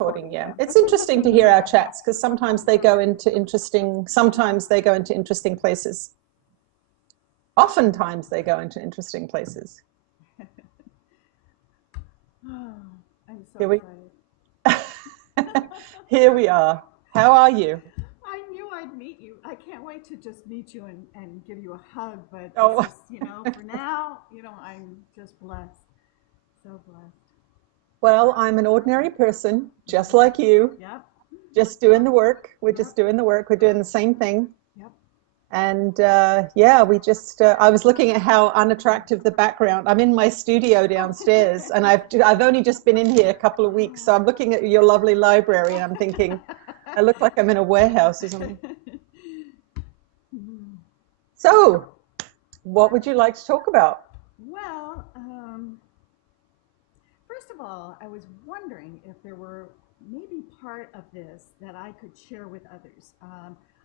Recording, yeah. It's interesting to hear our chats because sometimes they go into interesting places. Oftentimes they go into interesting places. Oh, I'm so Here we excited. Here we are. How are you? I knew I'd meet you. I can't wait to just meet you and give you a hug, but Oh. this is, for now, I'm just blessed. So blessed. Well, I'm an ordinary person, just like you. Yep. Just doing the work. We're Yep. just doing the work. We're doing the same thing. Yep. And yeah, I was looking at how unattractive the background. I'm in my studio downstairs and I've only just been in here a couple of weeks. So I'm looking at your lovely library and I'm thinking, I look like I'm in a warehouse or something. So what would you like to talk about? Well, first of all, I was wondering if there were maybe part of this that I could share with others.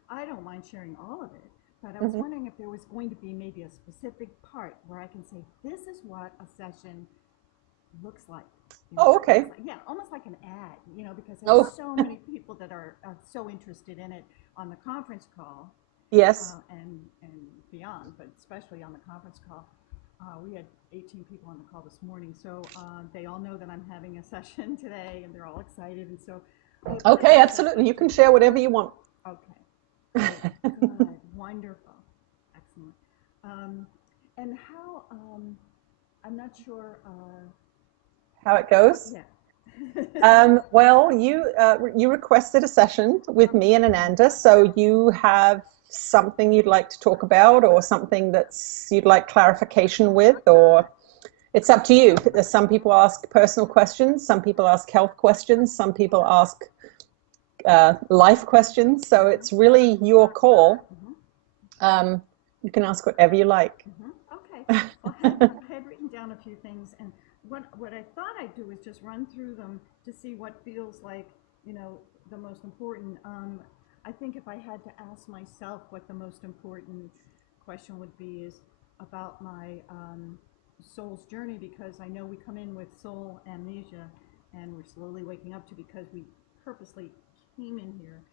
I don't mind sharing all of it, but I was wondering if there was going to be maybe a specific part where I can say, this is what a session looks like. Oh, okay. Yeah, almost like an ad, because there's so many people that are so interested in it on the conference call. Yes. And beyond, but especially on the conference call. We had 18 people on the call this morning, so they all know that I'm having a session today, and they're all excited, and so. Okay, absolutely. You can share whatever you want. Okay. Good. Wonderful. Excellent. And how? I'm not sure. How it goes? Yeah. Well, you requested a session with me and Ananda, so you have something you'd like to talk about or something you'd like clarification with, or it's up to you. Some people ask personal questions, some people ask health questions, some people ask life questions, so it's really your call. You can ask whatever you like. Okay. Well, I had written down a few things, and what I thought I'd do is just run through them to see what feels like, the most important. I think if I had to ask myself what the most important question would be is about my soul's journey, because I know we come in with soul amnesia and we're slowly waking up to, because we purposely came in here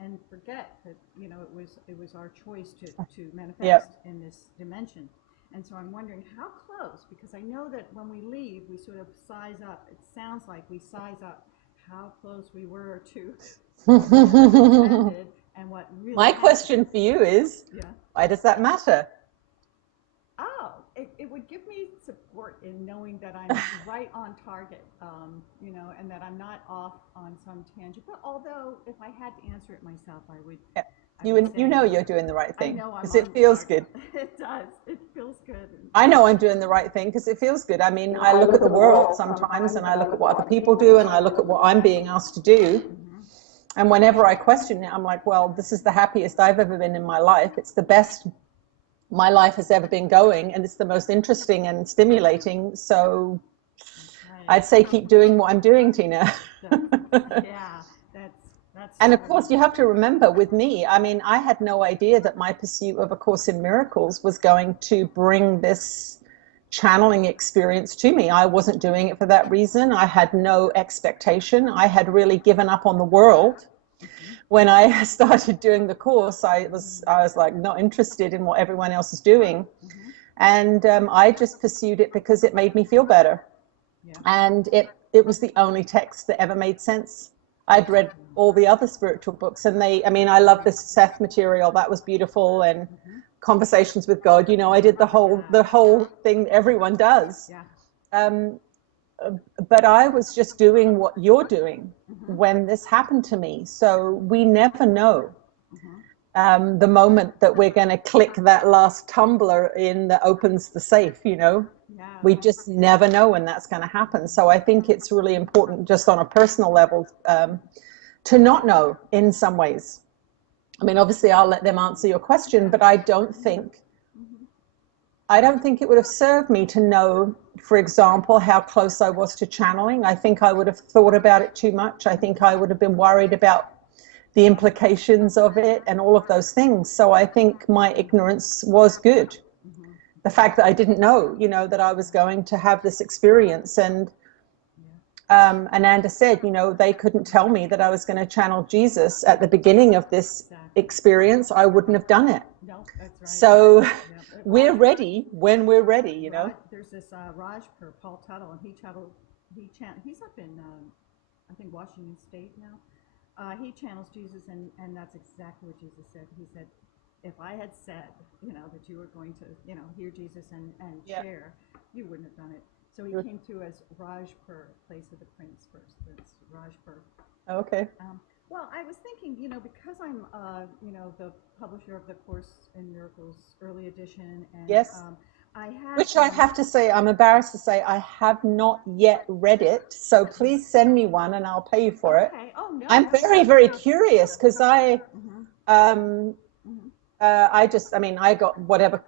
and forget that, it was our choice to manifest in this dimension. And so I'm wondering how close, because I know that when we leave, we sort of size up. It sounds like we size up how close we were to and what really My question for you is, why does that matter? Oh, it would give me support in knowing that I'm right on target, and that I'm not off on some tangent. But although if I had to answer it myself, I would. Yeah. You know you're doing the right thing because it feels good. It does. It feels good. I know I'm doing the right thing because it feels good. I mean, I look at the world sometimes and I look at what other people do and I look at what I'm being asked to do. And whenever I question it, I'm like, well, this is the happiest I've ever been in my life. It's the best my life has ever been going, and it's the most interesting and stimulating. So I'd say keep doing what I'm doing, Tina. Yeah, that's. And of course, you have to remember with me, I mean, I had no idea that my pursuit of A Course in Miracles was going to bring this channeling experience to me. I wasn't doing it for that reason. I had no expectation. I had really given up on the world. When I started doing the course, I was like not interested in what everyone else is doing. And I just pursued it because it made me feel better. And it was the only text that ever made sense. I'd read all the other spiritual books, and I love the Seth material. That was beautiful. And Conversations with God, I did the whole thing everyone does. But I was just doing what you're doing when this happened to me. So we never know the moment that we're going to click that last tumbler in that opens the safe, We just never know when that's going to happen. So I think it's really important, just on a personal level, to not know in some ways. I mean, obviously I'll let them answer your question, but I don't think it would have served me to know, for example, how close I was to channeling. I think I would have thought about it too much. I think I would have been worried about the implications of it and all of those things. So I think my ignorance was good. The fact that I didn't know, that I was going to have this experience. And Ananda said, you know, they couldn't tell me that I was going to channel Jesus at the beginning of this experience. I wouldn't have done it. No, that's right. So Yeah. we're ready when we're ready, you know. There's this Rajpur, Paul Tuttle, and he's up in, I think, Washington State now. He channels Jesus, and that's exactly what Jesus said. He said, if I had said, you know, that you were going to, you know, hear Jesus and share, you wouldn't have done it. So he came through as Rajpur, place of the prince first. That's Rajpur. Okay. Well, I was thinking, you know, because I'm, you know, the publisher of the Course in Miracles early edition, and yes. I have, which I have to say, I'm embarrassed to say, I have not yet read it. So please send me one, and I'll pay you for it. Oh no. I'm very, very curious because I got whatever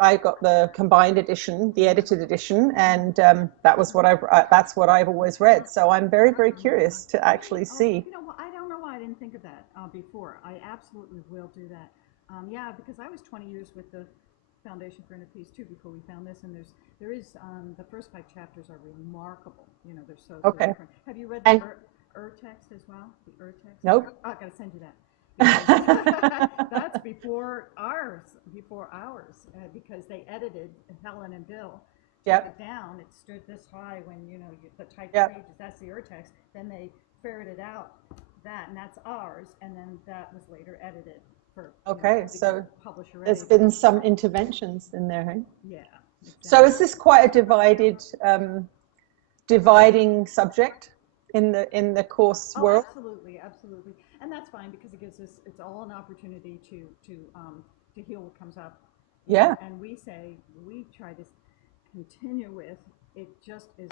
I got the combined edition, the edited edition, and that's what I've always read. So I'm very, very curious to actually see. You know, well, I don't know why I didn't think of that before. I absolutely will do that. Yeah, because I was 20 years with the Foundation for Inner Peace too before we found this, and there is the first 5 chapters are remarkable. You know, they're so different. Have you read the text as well? The text? Nope. Oh, I gotta send you that. That's before ours, because they edited Helen and Bill. Took it down. It stood this high when, you know, the type pages. That's the text. Then they ferreted out and that's ours, and then that was later edited. So there's been some interventions in there, hey? Yeah. Exactly. So is this quite a dividing subject in the Course world? Absolutely, and that's fine because it gives us, it's all an opportunity to heal what comes up. Yeah. And we try to continue with. It just is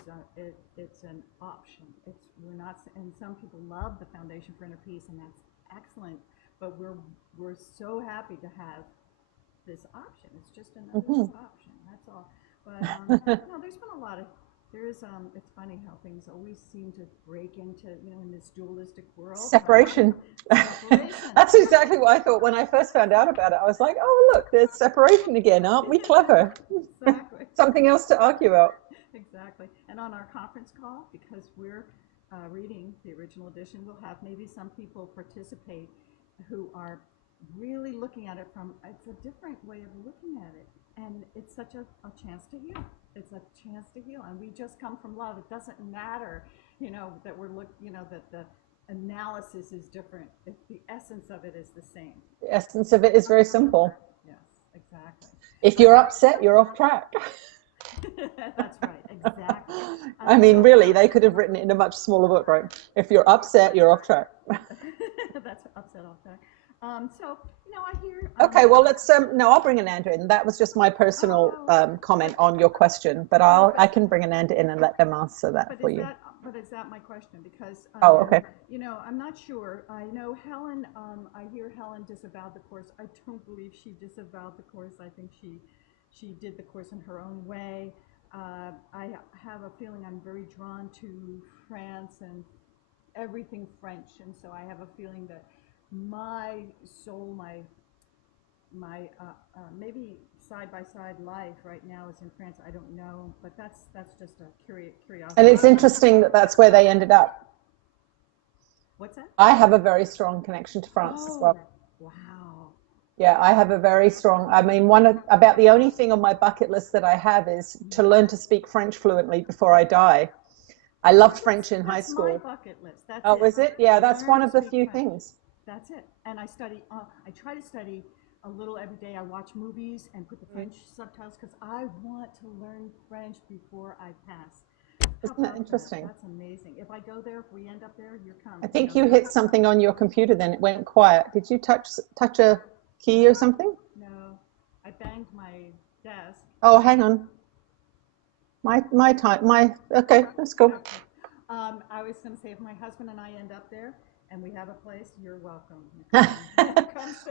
it's an option. We're not, and some people love the Foundation for Inner Peace, and that's excellent. But we're so happy to have this option. It's just another option. That's all. But no, there's been a lot of. It's funny how things always seem to break into, you know, in this dualistic world. Separation. That's exactly what I thought when I first found out about it. I was like, oh look, there's separation again. Aren't we clever? Exactly. Something else to argue about. Exactly. And on our conference call, because we're reading the original edition, we'll have maybe some people participate who are really looking at it it's a different way of looking at it, and it's such a chance to heal. It's a chance to heal, and we just come from love. It doesn't matter, you know, that that the analysis is different. The essence of it is the same. The essence of it is very simple. Yes, exactly. If you're upset, you're off track. That's right, exactly. I mean, really, they could have written it in a much smaller book, right? If you're upset, you're off track. That's upset off track. So, you know, I hear. Okay, well, let's. No, I'll bring Ananda in. That was just my personal comment on your question, but I can bring Ananda in and let them answer that for you. But is that my question? Because okay. You know, I'm not sure. I know Helen. I hear Helen disavowed the Course. I don't believe she disavowed the Course. I think she did the Course in her own way. I have a feeling I'm very drawn to France and everything French, and so I have a feeling that my soul, my maybe side-by-side life right now is in France. I don't know, but that's just a curiosity. And it's interesting that that's where they ended up. What's that? I have a very strong connection to France as well. Wow. Yeah, I have a very strong, I mean, about the only thing on my bucket list that I have is to learn to speak French fluently before I die. I loved French in high school. That's my bucket list. Is it? Yeah, that's one of the few things. That's it. And I study, I try to study a little every day. I watch movies and put the French subtitles because I want to learn French before I pass. Isn't that interesting? That's amazing. If I go there, if we end up there, you're coming. I think you hit something on your computer then. It went quiet. Did you touch a key or something? No. I banged my desk. Oh, hang on. Okay, let's go. I was going to say, if my husband and I end up there and we have a place, you're welcome.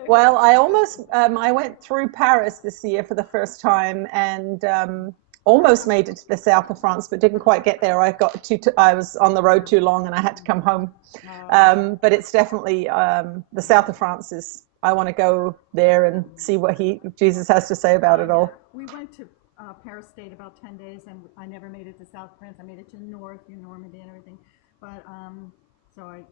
Well, I went through Paris this year for the first time and almost made it to the south of France, but didn't quite get there. I was on the road too long and I had to come home. But it's definitely the south of France I want to go there and see what Jesus has to say about it all. We went to Paris stayed about 10 days, and I never made it to South France. I made it to North, Normandy and everything. But so I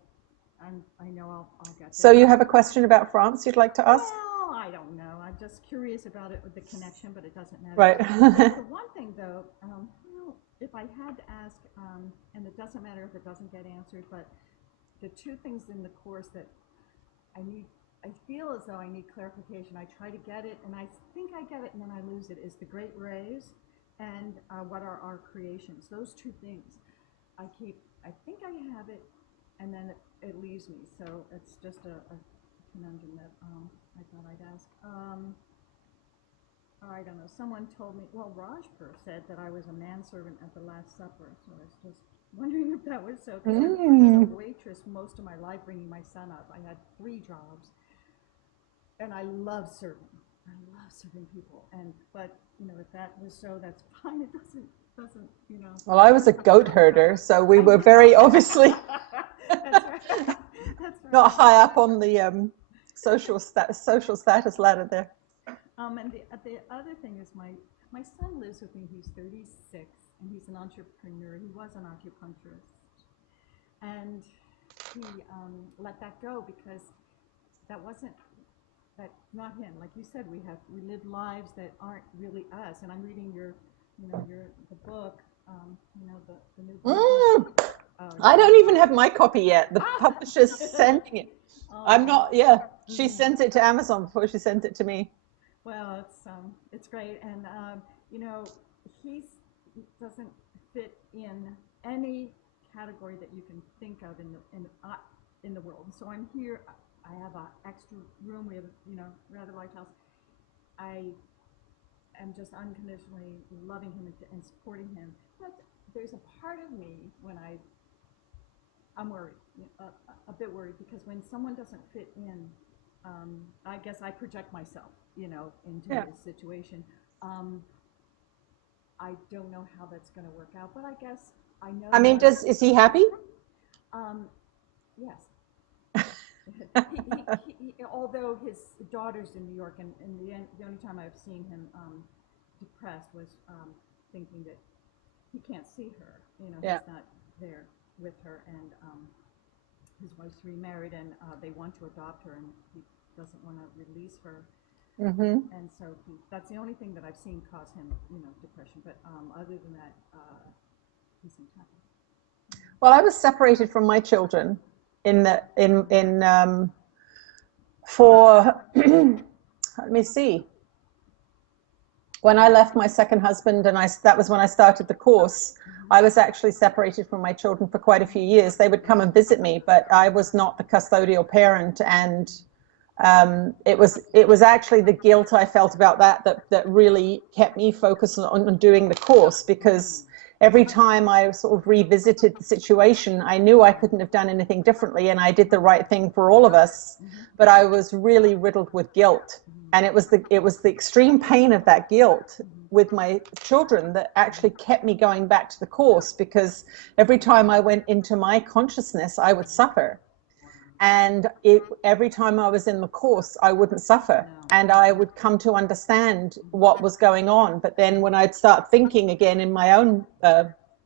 know I'll get So there. you have a question about France you'd like to ask? Well, I don't know. I'm just curious about it with the connection, but it doesn't matter. Right. The one thing, though, if I had to ask, and it doesn't matter if it doesn't get answered, but the two things in the course that I feel as though I need clarification. I try to get it, and I think I get it, and then I lose it, is the great rays and what are our creations. Those two things. I think I have it, and then it leaves me. So it's just a conundrum that I thought I'd ask. I don't know. Someone told me, well, Rajpur said that I was a manservant at the Last Supper. So I was just wondering if that was so. Because I was a waitress most of my life, bringing my son up. I had 3 jobs, and I love serving. I love serving people. But if that was so, that's fine. It doesn't. Well, I was a goat herder, so we were very obviously That's right. That's right. not high up on the social status ladder there. And the other thing is my son lives with me. He's 36, and he's an entrepreneur. He was an acupuncturist, and he let that go because that's not him. Like you said, we live lives that aren't really us. And I'm reading the book, the new book. I don't even have my copy yet. The publisher's sending it. I'm not. Yeah, she sent it to Amazon before she sent it to me. Well, it's great, and he doesn't fit in any category that you can think of in the world. So I'm here. I have an extra room. We have rather large house. I am just unconditionally loving him and supporting him. But there's a part of me when I'm worried, a bit worried, because when someone doesn't fit in, I guess I project myself, into this situation. I don't know how that's going to work out, but I guess I know. I mean, is he happy? Yes. Although his daughter's in New York, and the only time I've seen him depressed was thinking that he can't see her. He's not there with her, and his wife's remarried, and they want to adopt her, and he doesn't want to release her. And so that's the only thing that I've seen cause him, depression. But other than that, he seems happy. Well, I was separated from my children for let me see. When I left my second husband, and that was when I started the course, I was actually separated from my children for quite a few years. They would come and visit me, but I was not the custodial parent, and it was actually the guilt I felt about that really kept me focused on doing the course, because every time I sort of revisited the situation, I knew I couldn't have done anything differently, and I did the right thing for all of us, but I was really riddled with guilt. And it was the extreme pain of that guilt with my children that actually kept me going back to the course, because every time I went into my consciousness, I would suffer. And every time I was in the course, I wouldn't suffer. And I would come to understand what was going on. But then when I'd start thinking again in my own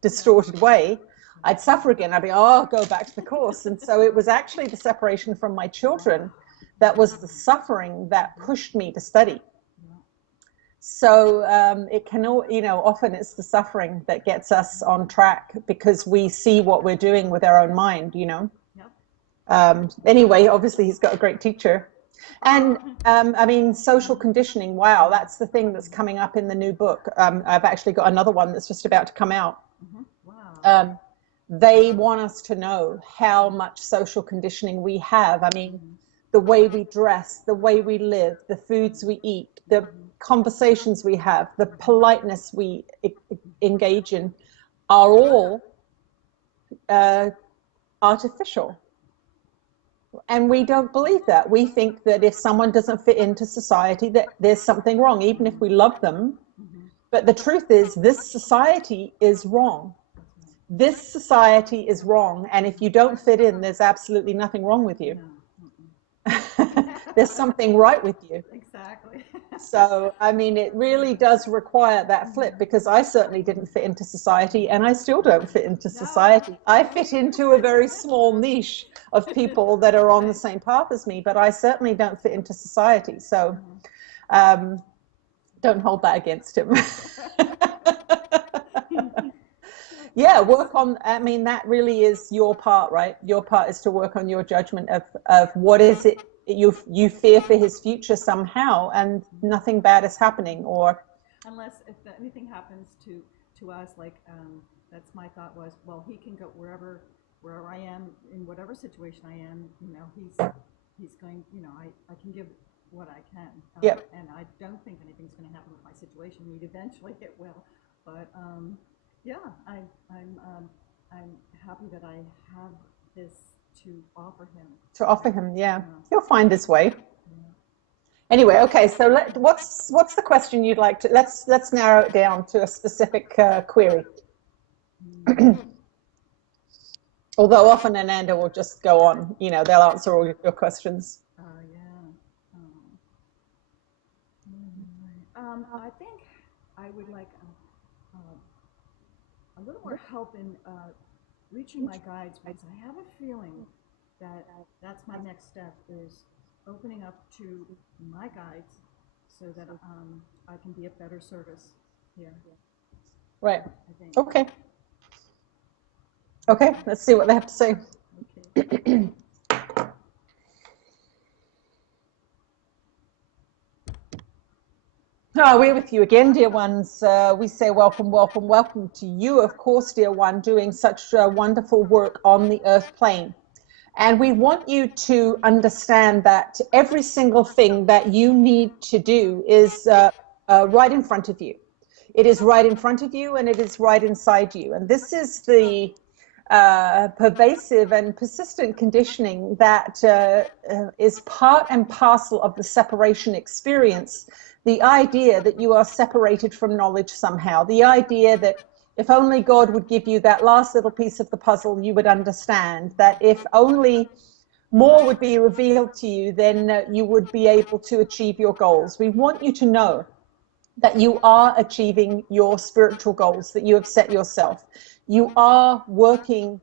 distorted way, I'd suffer again. I'd be, go back to the course. And so it was actually the separation from my children that was the suffering that pushed me to study. So it can, often it's the suffering that gets us on track, because we see what we're doing with our own mind, Anyway, obviously he's got a great teacher. And I mean, social conditioning, wow, that's the thing that's coming up in the new book. I've actually got another one that's just about to come out. Wow. They want us to know how much social conditioning we have. I mean, the way we dress, the way we live, the foods we eat, the conversations we have, the politeness we engage in are all artificial. And we don't believe that. We think that if someone doesn't fit into society, that there's something wrong, even if we love them. But the truth is, this society is wrong. This society is wrong. And if you don't fit in, there's absolutely nothing wrong with you. There's something right with you. Exactly. So, I mean, it really does require that flip, because I certainly didn't fit into society, and I still don't fit into society. I fit into a very small niche of people that are on the same path as me, but I certainly don't fit into society. So, don't hold that against him. Yeah, work on, I mean, that really is your part, right? Your part is to work on your judgment of what is it you fear for his future somehow, and nothing bad is happening, or unless if anything happens to us, like that's my thought was, well, he can go wherever I am, in whatever situation I am, you know, he's going, you know, I can give what I can. Yep. And I don't think anything's going to happen with my situation. I mean, eventually it will, but yeah, I'm happy that I have this to offer him. To offer him, yeah. He'll find his way. Anyway, okay, so what's the question you'd like to, let's narrow it down to a specific query. Although often Ananda will just go on, you know, they'll answer all your questions. I think I would like a little more help in reaching my guides, because I have a feeling that that's my next step, is opening up to my guides so that I can be of better service here. Right. Okay. Okay, let's see what they have to say. Okay. Oh, we're with you again, dear ones. We say welcome, welcome, welcome to you, of course, dear one, doing such wonderful work on the earth plane. And we want you to understand that every single thing that you need to do is right in front of you. It is right in front of you, and it is right inside you. And this is the pervasive and persistent conditioning that is part and parcel of the separation experience. The idea that you are separated from knowledge somehow, the idea that if only God would give you that last little piece of the puzzle, you would understand, that if only more would be revealed to you, then you would be able to achieve your goals. We want you to know that you are achieving your spiritual goals that you have set yourself. You are working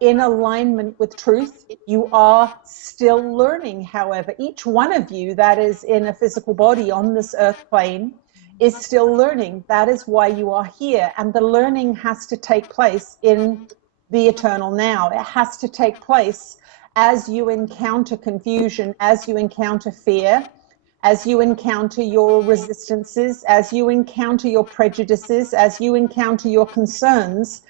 in alignment with truth. You are still learning, however. Each one of you that is in a physical body on this earth plane is still learning. That is why you are here. And the learning has to take place in the eternal now. It has to take place as you encounter confusion, as you encounter fear, as you encounter your resistances, as you encounter your prejudices, as you encounter your concerns.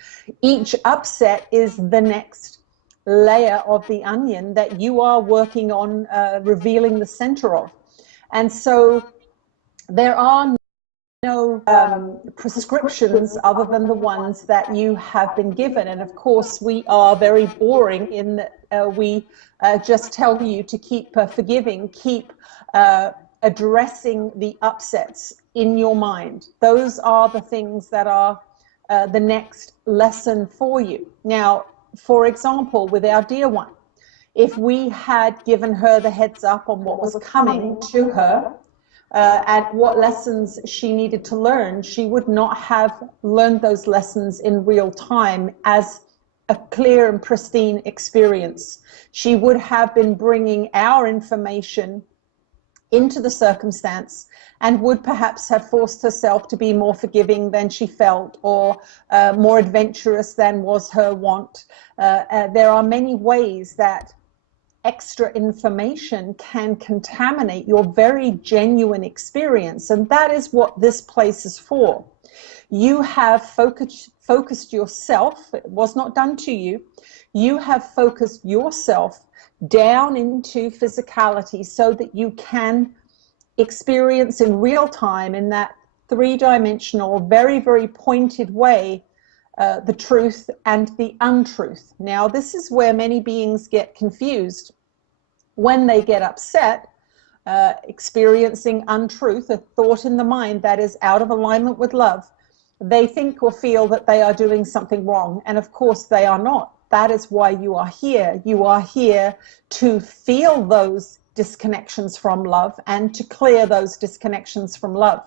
Each upset is the next layer of the onion that you are working on revealing the center of. And so there are no prescriptions other than the ones that you have been given. And of course, we are very boring in that we just tell you to keep forgiving, keep addressing the upsets in your mind. Those are the things that are the next lesson for you. Now, for example, with our dear one, if we had given her the heads up on what was coming to her, and what lessons she needed to learn, she would not have learned those lessons in real time as a clear and pristine experience. She would have been bringing our information into the circumstance and would perhaps have forced herself to be more forgiving than she felt, or more adventurous than was her wont. There are many ways that extra information can contaminate your very genuine experience, and that is what this place is for. You have focused yourself. It was not done to you. You have focused yourself down into physicality so that you can experience in real time, in that three-dimensional, very, very pointed way, the truth and the untruth. Now, this is where many beings get confused when they get upset, experiencing untruth, a thought in the mind that is out of alignment with love. They think or feel that they are doing something wrong, and of course they are not. That is why you are here. You are here to feel those disconnections from love and to clear those disconnections from love.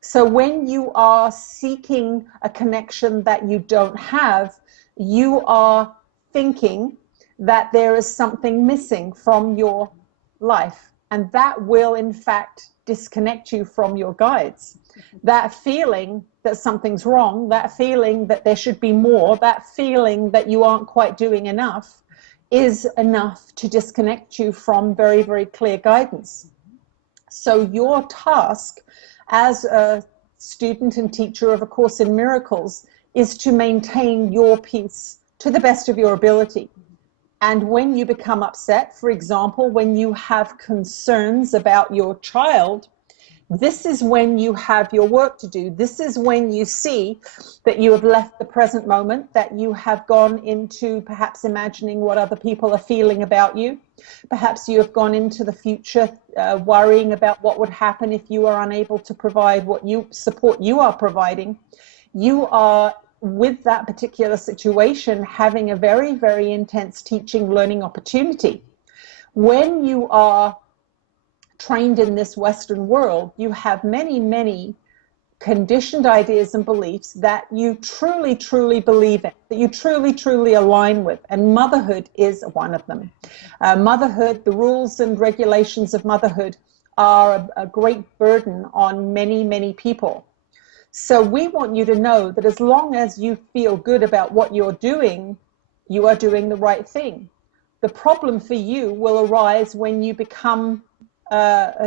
So when you are seeking a connection that you don't have, you are thinking that there is something missing from your life. And that will, in fact, disconnect you from your guides. That feeling that something's wrong, that feeling that there should be more, that feeling that you aren't quite doing enough is enough to disconnect you from very, very clear guidance. So your task as a student and teacher of A Course in Miracles is to maintain your peace to the best of your ability. And when you become upset, for example, when you have concerns about your child, this is when you have your work to do. This is when you see that you have left the present moment, that you have gone into perhaps imagining what other people are feeling about you. Perhaps you have gone into the future worrying about what would happen if you are unable to provide what support you are providing. You are, with that particular situation, having a very, very intense teaching, learning opportunity. When you are trained in this Western world, you have many, many conditioned ideas and beliefs that you truly, truly believe in, that you truly, truly align with, and motherhood is one of them. Motherhood, the rules and regulations of motherhood are a great burden on many, many people. So we want you to know that as long as you feel good about what you're doing, you are doing the right thing. The problem for you will arise when you become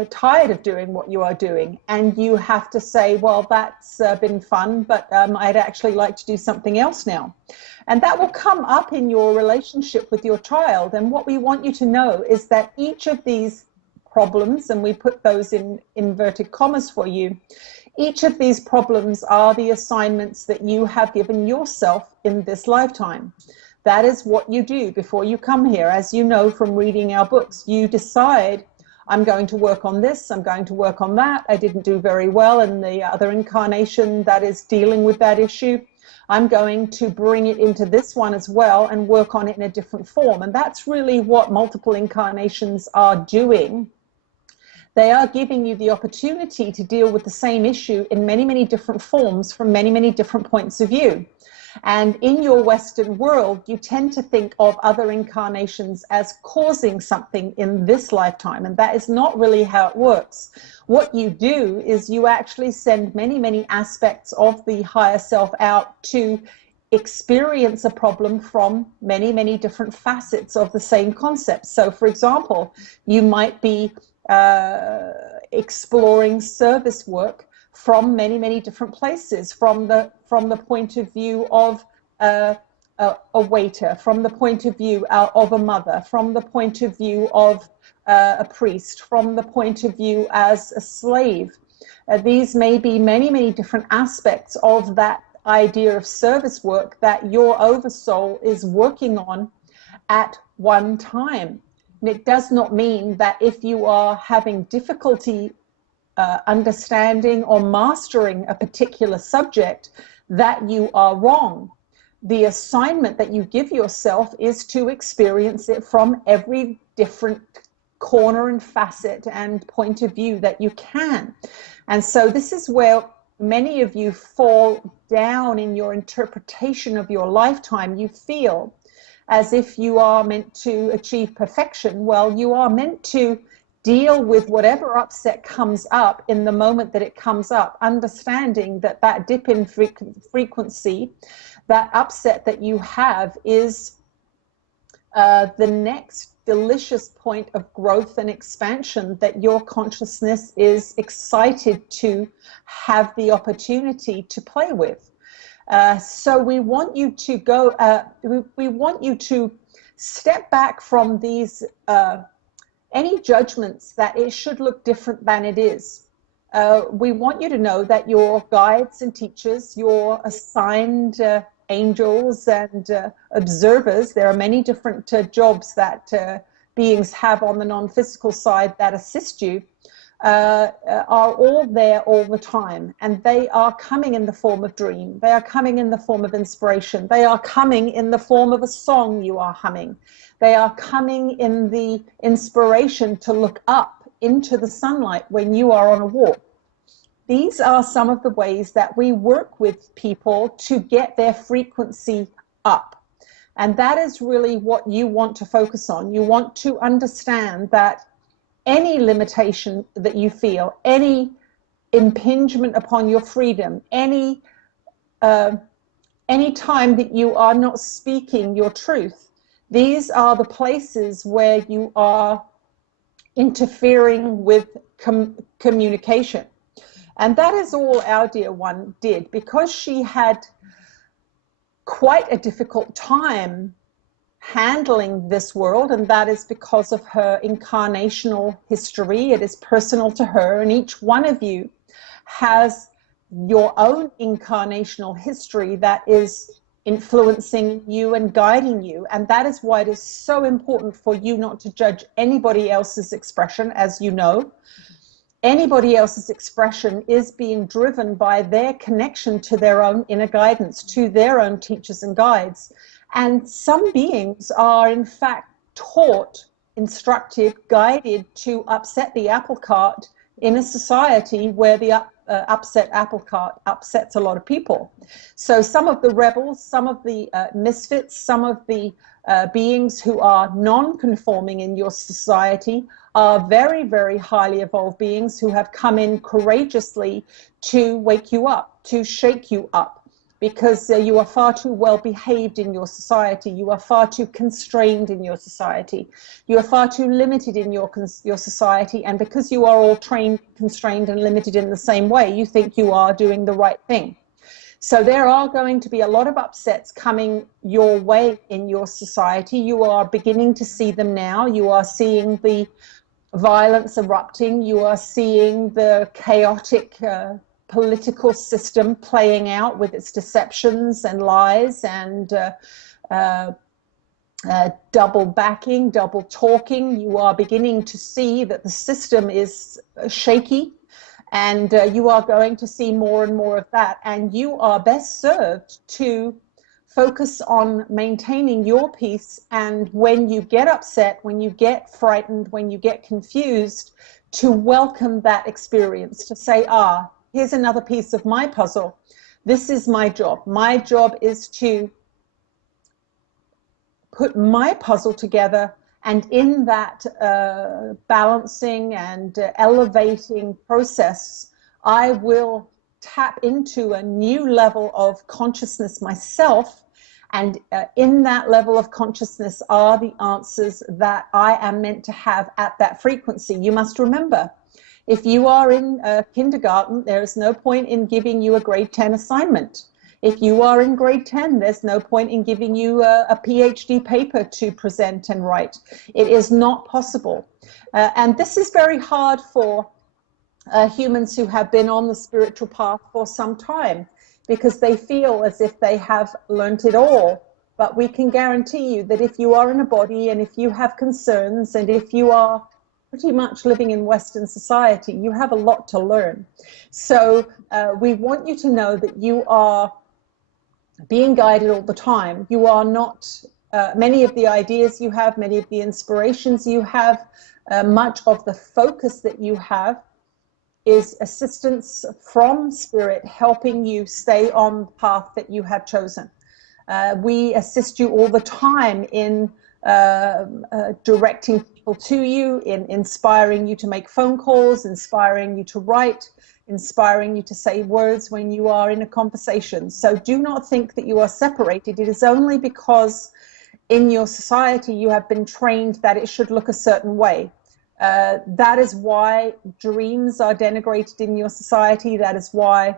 tired of doing what you are doing, and you have to say, well, that's been fun, but I'd actually like to do something else now. And that will come up in your relationship with your child. And what we want you to know is that each of these problems, and we put those in inverted commas for you, each of these problems are the assignments that you have given yourself in this lifetime. That is what you do before you come here. As you know from reading our books, you decide, I'm going to work on this, I'm going to work on that. I didn't do very well in the other incarnation that is dealing with that issue. I'm going to bring it into this one as well and work on it in a different form. And that's really what multiple incarnations are doing. They are giving you the opportunity to deal with the same issue in many, many different forms from many, many different points of view. And in your Western world, you tend to think of other incarnations as causing something in this lifetime, and that is not really how it works. What you do is you actually send many, many aspects of the higher self out to experience a problem from many, many different facets of the same concept. So, for example, you might be exploring service work from many, many different places, from the point of view of a waiter, from the point of view of a mother, from the point of view of a priest, from the point of view as a slave. These may be many, many different aspects of that idea of service work that your oversoul is working on at one time. And it does not mean that if you are having difficulty understanding or mastering a particular subject, that you are wrong. The assignment that you give yourself is to experience it from every different corner and facet and point of view that you can. And so this is where many of you fall down in your interpretation of your lifetime. You feel as if you are meant to achieve perfection. Well, you are meant to deal with whatever upset comes up in the moment that it comes up, understanding that that dip in frequency, that upset that you have is the next delicious point of growth and expansion that your consciousness is excited to have the opportunity to play with. So we want you to go, we want you to step back from these any judgments that it should look different than it is. We want you to know that your guides and teachers, your assigned angels and observers, there are many different jobs that beings have on the non-physical side that assist you. are all there all the time, and they are coming in the form of dream. They are coming in the form of inspiration. They are coming in the form of a song you are humming. They are coming in the inspiration to look up into the sunlight when you are on a walk. These are some of the ways that we work with people to get their frequency up. And that is really what you want to focus on. You want to understand that any limitation that you feel, any impingement upon your freedom, any time that you are not speaking your truth, these are the places where you are interfering with communication. And that is all our dear one did, because she had quite a difficult time handling this world, and that is because of her incarnational history. It is personal to her, and each one of you has your own incarnational history that is influencing you and guiding you. And that is why it is so important for you not to judge anybody else's expression. As you know, anybody else's expression is being driven by their connection to their own inner guidance, to their own teachers and guides. And some beings are in fact taught, instructed, guided to upset the apple cart in a society where the upset apple cart upsets a lot of people. So some of the rebels, some of the misfits, some of the beings who are non-conforming in your society are very, very highly evolved beings who have come in courageously to wake you up, to shake you up, because you are far too well behaved in your society. You are far too constrained in your society. You are far too limited in your society. And because you are all trained, constrained, and limited in the same way, you think you are doing the right thing. So there are going to be a lot of upsets coming your way in your society. You are beginning to see them now. You are seeing the violence erupting. You are seeing the chaotic political system playing out with its deceptions and lies and double backing, double talking. You are beginning to see that the system is shaky, and you are going to see more and more of that. And you are best served to focus on maintaining your peace. And when you get upset, when you get frightened, when you get confused, to welcome that experience, to say, here's another piece of my puzzle. This is my job. My job is to put my puzzle together, and in that balancing and elevating process, I will tap into a new level of consciousness myself. And in that level of consciousness are the answers that I am meant to have at that frequency. You must remember, if you are in kindergarten, there is no point in giving you a grade 10 assignment. If you are in grade 10, there's no point in giving you a PhD paper to present and write. It is not possible. And this is very hard for humans who have been on the spiritual path for some time, because they feel as if they have learnt it all. But we can guarantee you that if you are in a body, and if you have concerns, and if you are pretty much living in Western society, you have a lot to learn. So we want you to know that you are being guided all the time. You are not, many of the ideas you have, many of the inspirations you have, much of the focus that you have is assistance from Spirit, helping you stay on the path that you have chosen. We assist you all the time in directing people to you, in inspiring you to make phone calls, inspiring you to write, inspiring you to say words when you are in a conversation. So do not think that you are separated. It is only because in your society you have been trained that it should look a certain way. That is why dreams are denigrated in your society. That is why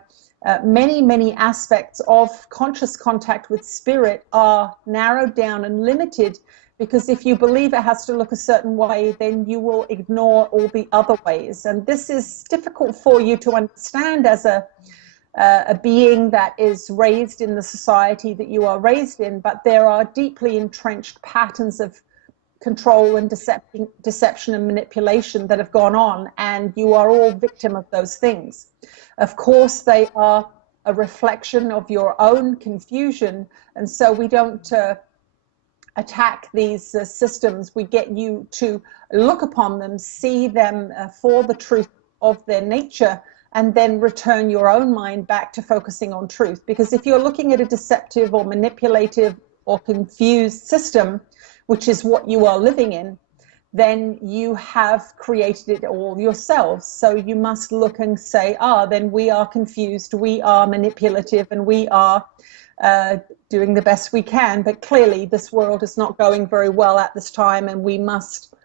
many, many aspects of conscious contact with Spirit are narrowed down and limited, because if you believe it has to look a certain way, then you will ignore all the other ways. And this is difficult for you to understand as a being that is raised in the society that you are raised in, but there are deeply entrenched patterns of control and deception and manipulation that have gone on, and you are all victim of those things. Of course, they are a reflection of your own confusion, and so we don't attack these systems. We get you to look upon them, see them for the truth of their nature, and then return your own mind back to focusing on truth. Because if you're looking at a deceptive or manipulative or confused system, which is what you are living in, then you have created it all yourselves. So you must look and say, then we are confused, we are manipulative, and we are doing the best we can. But clearly this world is not going very well at this time, and we must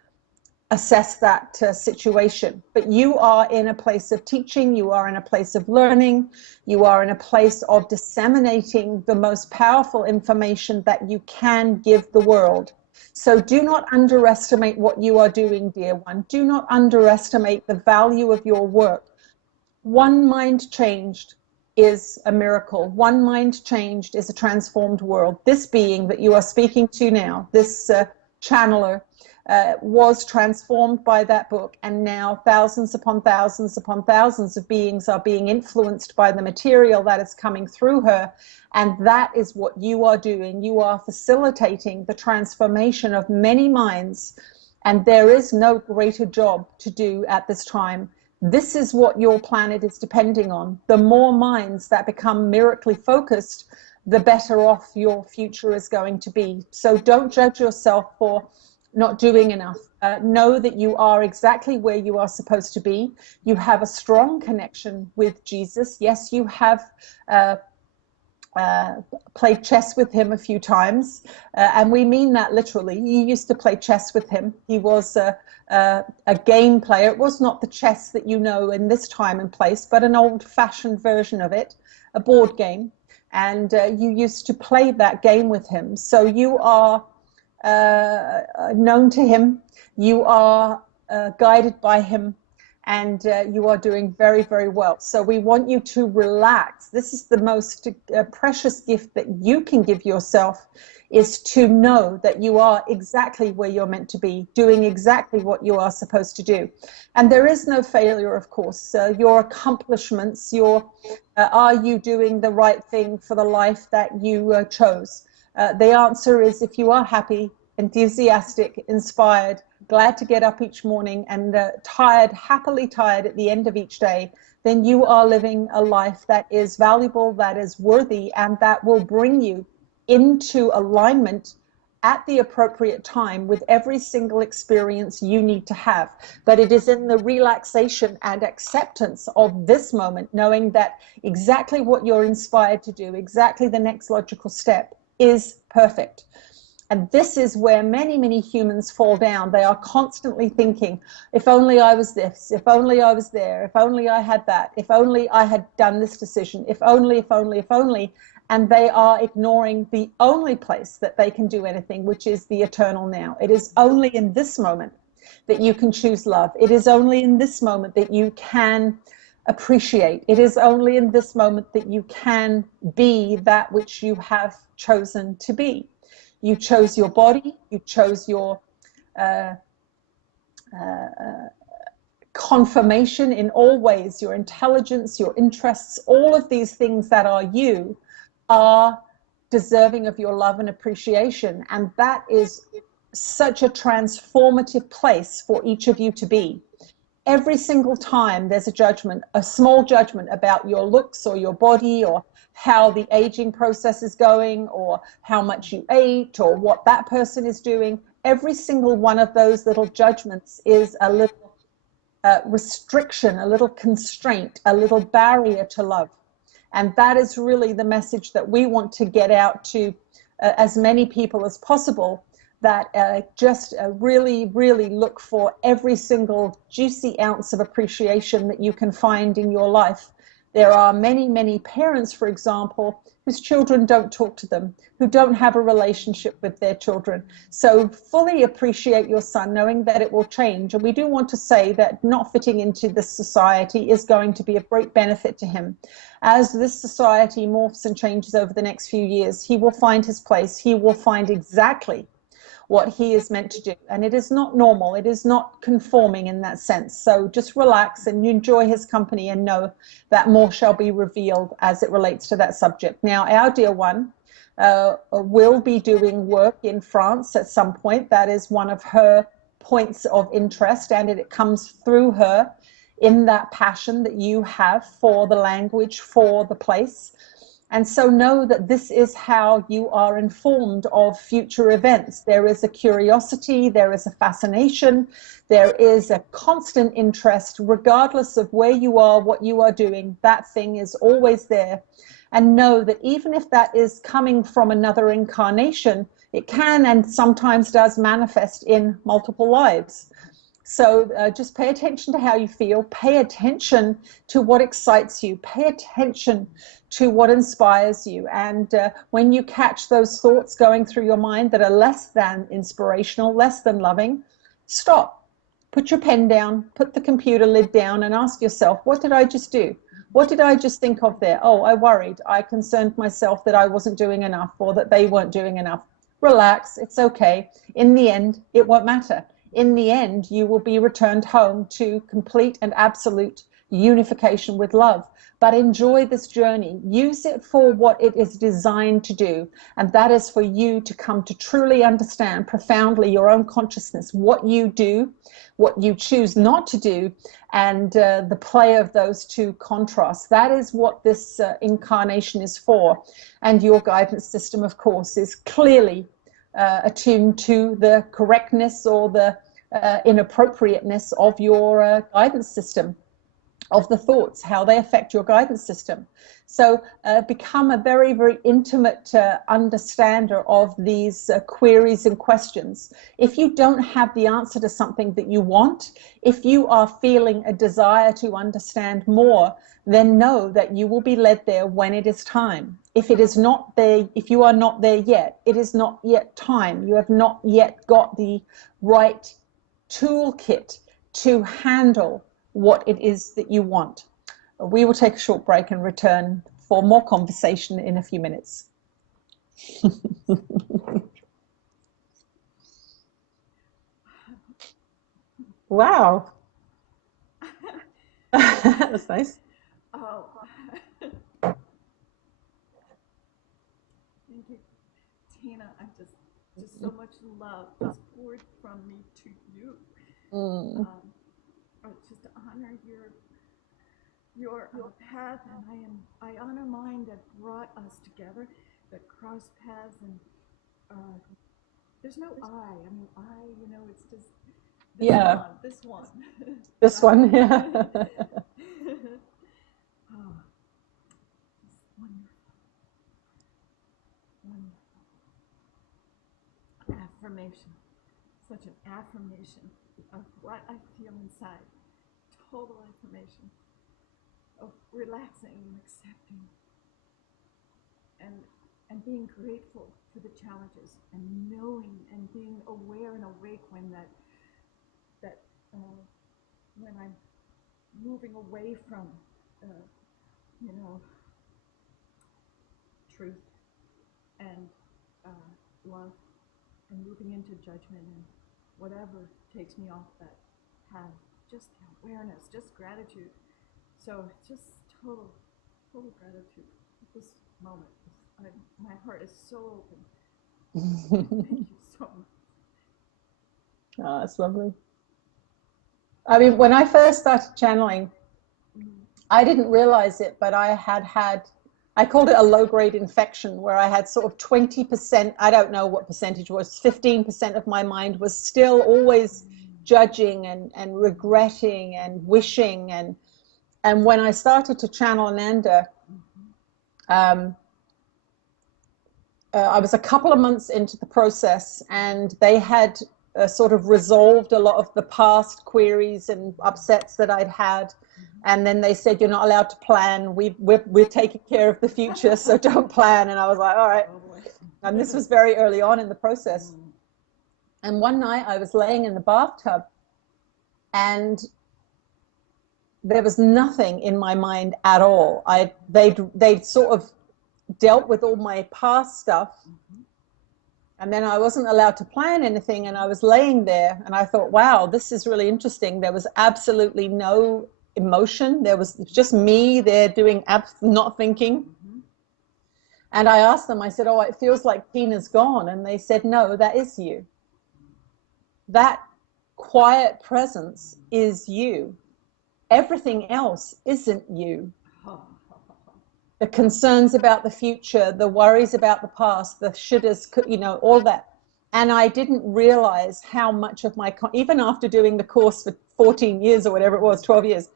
assess that situation. But you are in a place of teaching, you are in a place of learning, you are in a place of disseminating the most powerful information that you can give the world. So do not underestimate what you are doing, dear one. Do not underestimate the value of your work. One mind changed is a miracle. One mind changed is a transformed world. This being that you are speaking to now, this channeler, was transformed by that book, and now thousands upon thousands upon thousands of beings are being influenced by the material that is coming through her, and that is what you are doing. You are facilitating the transformation of many minds, and there is no greater job to do at this time. This is what your planet is depending on. The more minds that become miraculously focused, the better off your future is going to be. So don't judge yourself for not doing enough. Know that you are exactly where you are supposed to be. You have a strong connection with Jesus. Yes, you have played chess with him a few times, and we mean that literally. You used to play chess with him. He was a game player. It was not the chess that you know in this time and place, but an old-fashioned version of it, a board game. And you used to play that game with him. So you are known to him, you are guided by him, and you are doing very, very well. So we want you to relax. This is the most precious gift that you can give yourself, is to know that you are exactly where you're meant to be, doing exactly what you are supposed to do. And there is no failure, of course. Your accomplishments, are you doing the right thing for the life that you chose? The answer is, if you are happy, enthusiastic, inspired, glad to get up each morning, and happily tired at the end of each day, then you are living a life that is valuable, that is worthy, and that will bring you into alignment at the appropriate time with every single experience you need to have. But it is in the relaxation and acceptance of this moment, knowing that exactly what you're inspired to do, exactly the next logical step, is perfect. And this is where many, many humans fall down. They are constantly thinking, if only I was this, if only I was there, if only I had that, if only I had done this decision, if only, if only, if only. And they are ignoring the only place that they can do anything, which is the eternal now. It is only in this moment that you can choose love. It is only in this moment that you can appreciate. It is only in this moment that you can be that which you have chosen to be. You chose your body, you chose your confirmation in all ways, your intelligence, your interests, all of these things that are you are deserving of your love and appreciation. And that is such a transformative place for each of you to be. Every single time there's a judgment, a small judgment about your looks or your body, or how the aging process is going, or how much you ate, or what that person is doing, every single one of those little judgments is a little restriction, a little constraint, a little barrier to love. And that is really the message that we want to get out to as many people as possible, that just really, really look for every single juicy ounce of appreciation that you can find in your life. There are many, many parents, for example, whose children don't talk to them, who don't have a relationship with their children. So fully appreciate your son, knowing that it will change. And we do want to say that not fitting into this society is going to be of great benefit to him. As this society morphs and changes over the next few years, he will find his place. He will find exactly what he is meant to do. And it is not normal. It is not conforming in that sense. So just relax and enjoy his company and know that more shall be revealed as it relates to that subject. Now, our dear one will be doing work in France at some point. That is one of her points of interest, and it comes through her in that passion that you have for the language, for the place. And so know that this is how you are informed of future events. There is a curiosity, there is a fascination, there is a constant interest, regardless of where you are, what you are doing, that thing is always there. And know that even if that is coming from another incarnation, it can and sometimes does manifest in multiple lives. So just pay attention to how you feel, pay attention to what excites you, pay attention to what inspires you. And when you catch those thoughts going through your mind that are less than inspirational, less than loving, stop, put your pen down, put the computer lid down and ask yourself, what did I just do? What did I just think of there? Oh, I worried. I concerned myself that I wasn't doing enough or that they weren't doing enough. Relax, it's okay. In the end, it won't matter. In the end, you will be returned home to complete and absolute unification with love. But enjoy this journey. Use it for what it is designed to do. And that is for you to come to truly understand profoundly your own consciousness, what you do, what you choose not to do, and the play of those two contrasts. That is what this incarnation is for. And your guidance system, of course, is clearly attuned to the correctness or the inappropriateness of your guidance system, of the thoughts, how they affect your guidance system. So become a very, very intimate understander of these queries and questions. If you don't have the answer to something that you want, if you are feeling a desire to understand more, then know that you will be led there when it is time. If it is not there, if you are not there yet, it is not yet time. You have not yet got the right toolkit to handle what it is that you want. We will take a short break and return for more conversation in a few minutes. Wow. That's nice. Oh, thank you, Tina. I'm just so much love just poured from me to you. Just to honor your path, and I honor mine that brought us together, that crossed paths, and there's no I mean, it's just this Yeah. one, this one. This one, yeah. Oh, it's wonderful, wonderful. Affirmation, such an affirmation of what I feel inside. Total affirmation of relaxing and accepting and being grateful for the challenges and knowing and being aware and awake when when I'm moving away from truth and love and moving into judgment and whatever takes me off that path. Just awareness, just gratitude. So just total gratitude at this moment. My heart is so open. Thank you so much. Oh, that's lovely. I mean, when I first started channeling, I didn't realize it, but I called it a low-grade infection, where I had sort of 20%, I don't know what percentage was, 15% of my mind was still always judging and regretting and wishing. And when I started to channel Ananda, I was a couple of months into the process, and they had sort of resolved a lot of the past queries and upsets that I'd had. And then they said, you're not allowed to plan. We're taking care of the future, so don't plan. And I was like, all right. And this was very early on in the process. And one night I was laying in the bathtub, and there was nothing in my mind at all. They'd sort of dealt with all my past stuff. And then I wasn't allowed to plan anything, and I was laying there and I thought, wow, this is really interesting. There was absolutely no emotion. There was just me there doing not thinking. And I asked them, I said, oh, it feels like Tina's gone. And they said, no, that is you. That quiet presence is you. Everything else isn't you. The concerns about the future, the worries about the past, the shouldas, all that. And I didn't realize how much of my, even after doing the course for 14 years or whatever it was, 12 years,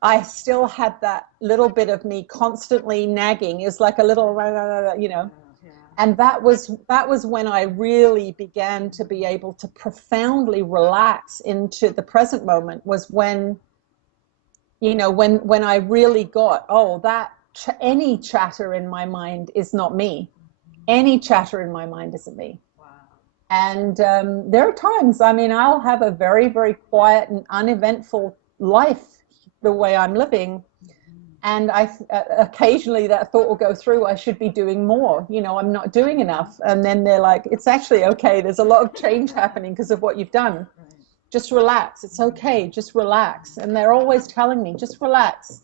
I still had that little bit of me constantly nagging. It was like a little, and that was when I really began to be able to profoundly relax into the present moment, was when, when I really got, oh, that any chatter in my mind is not me. Any chatter in my mind isn't me. Wow. And there are times, I'll have a very, very quiet and uneventful life the way I'm living. And occasionally that thought will go through, I should be doing more. I'm not doing enough. And then they're like, it's actually okay. There's a lot of change happening because of what you've done. Just relax. It's okay. Just relax. And they're always telling me, just relax.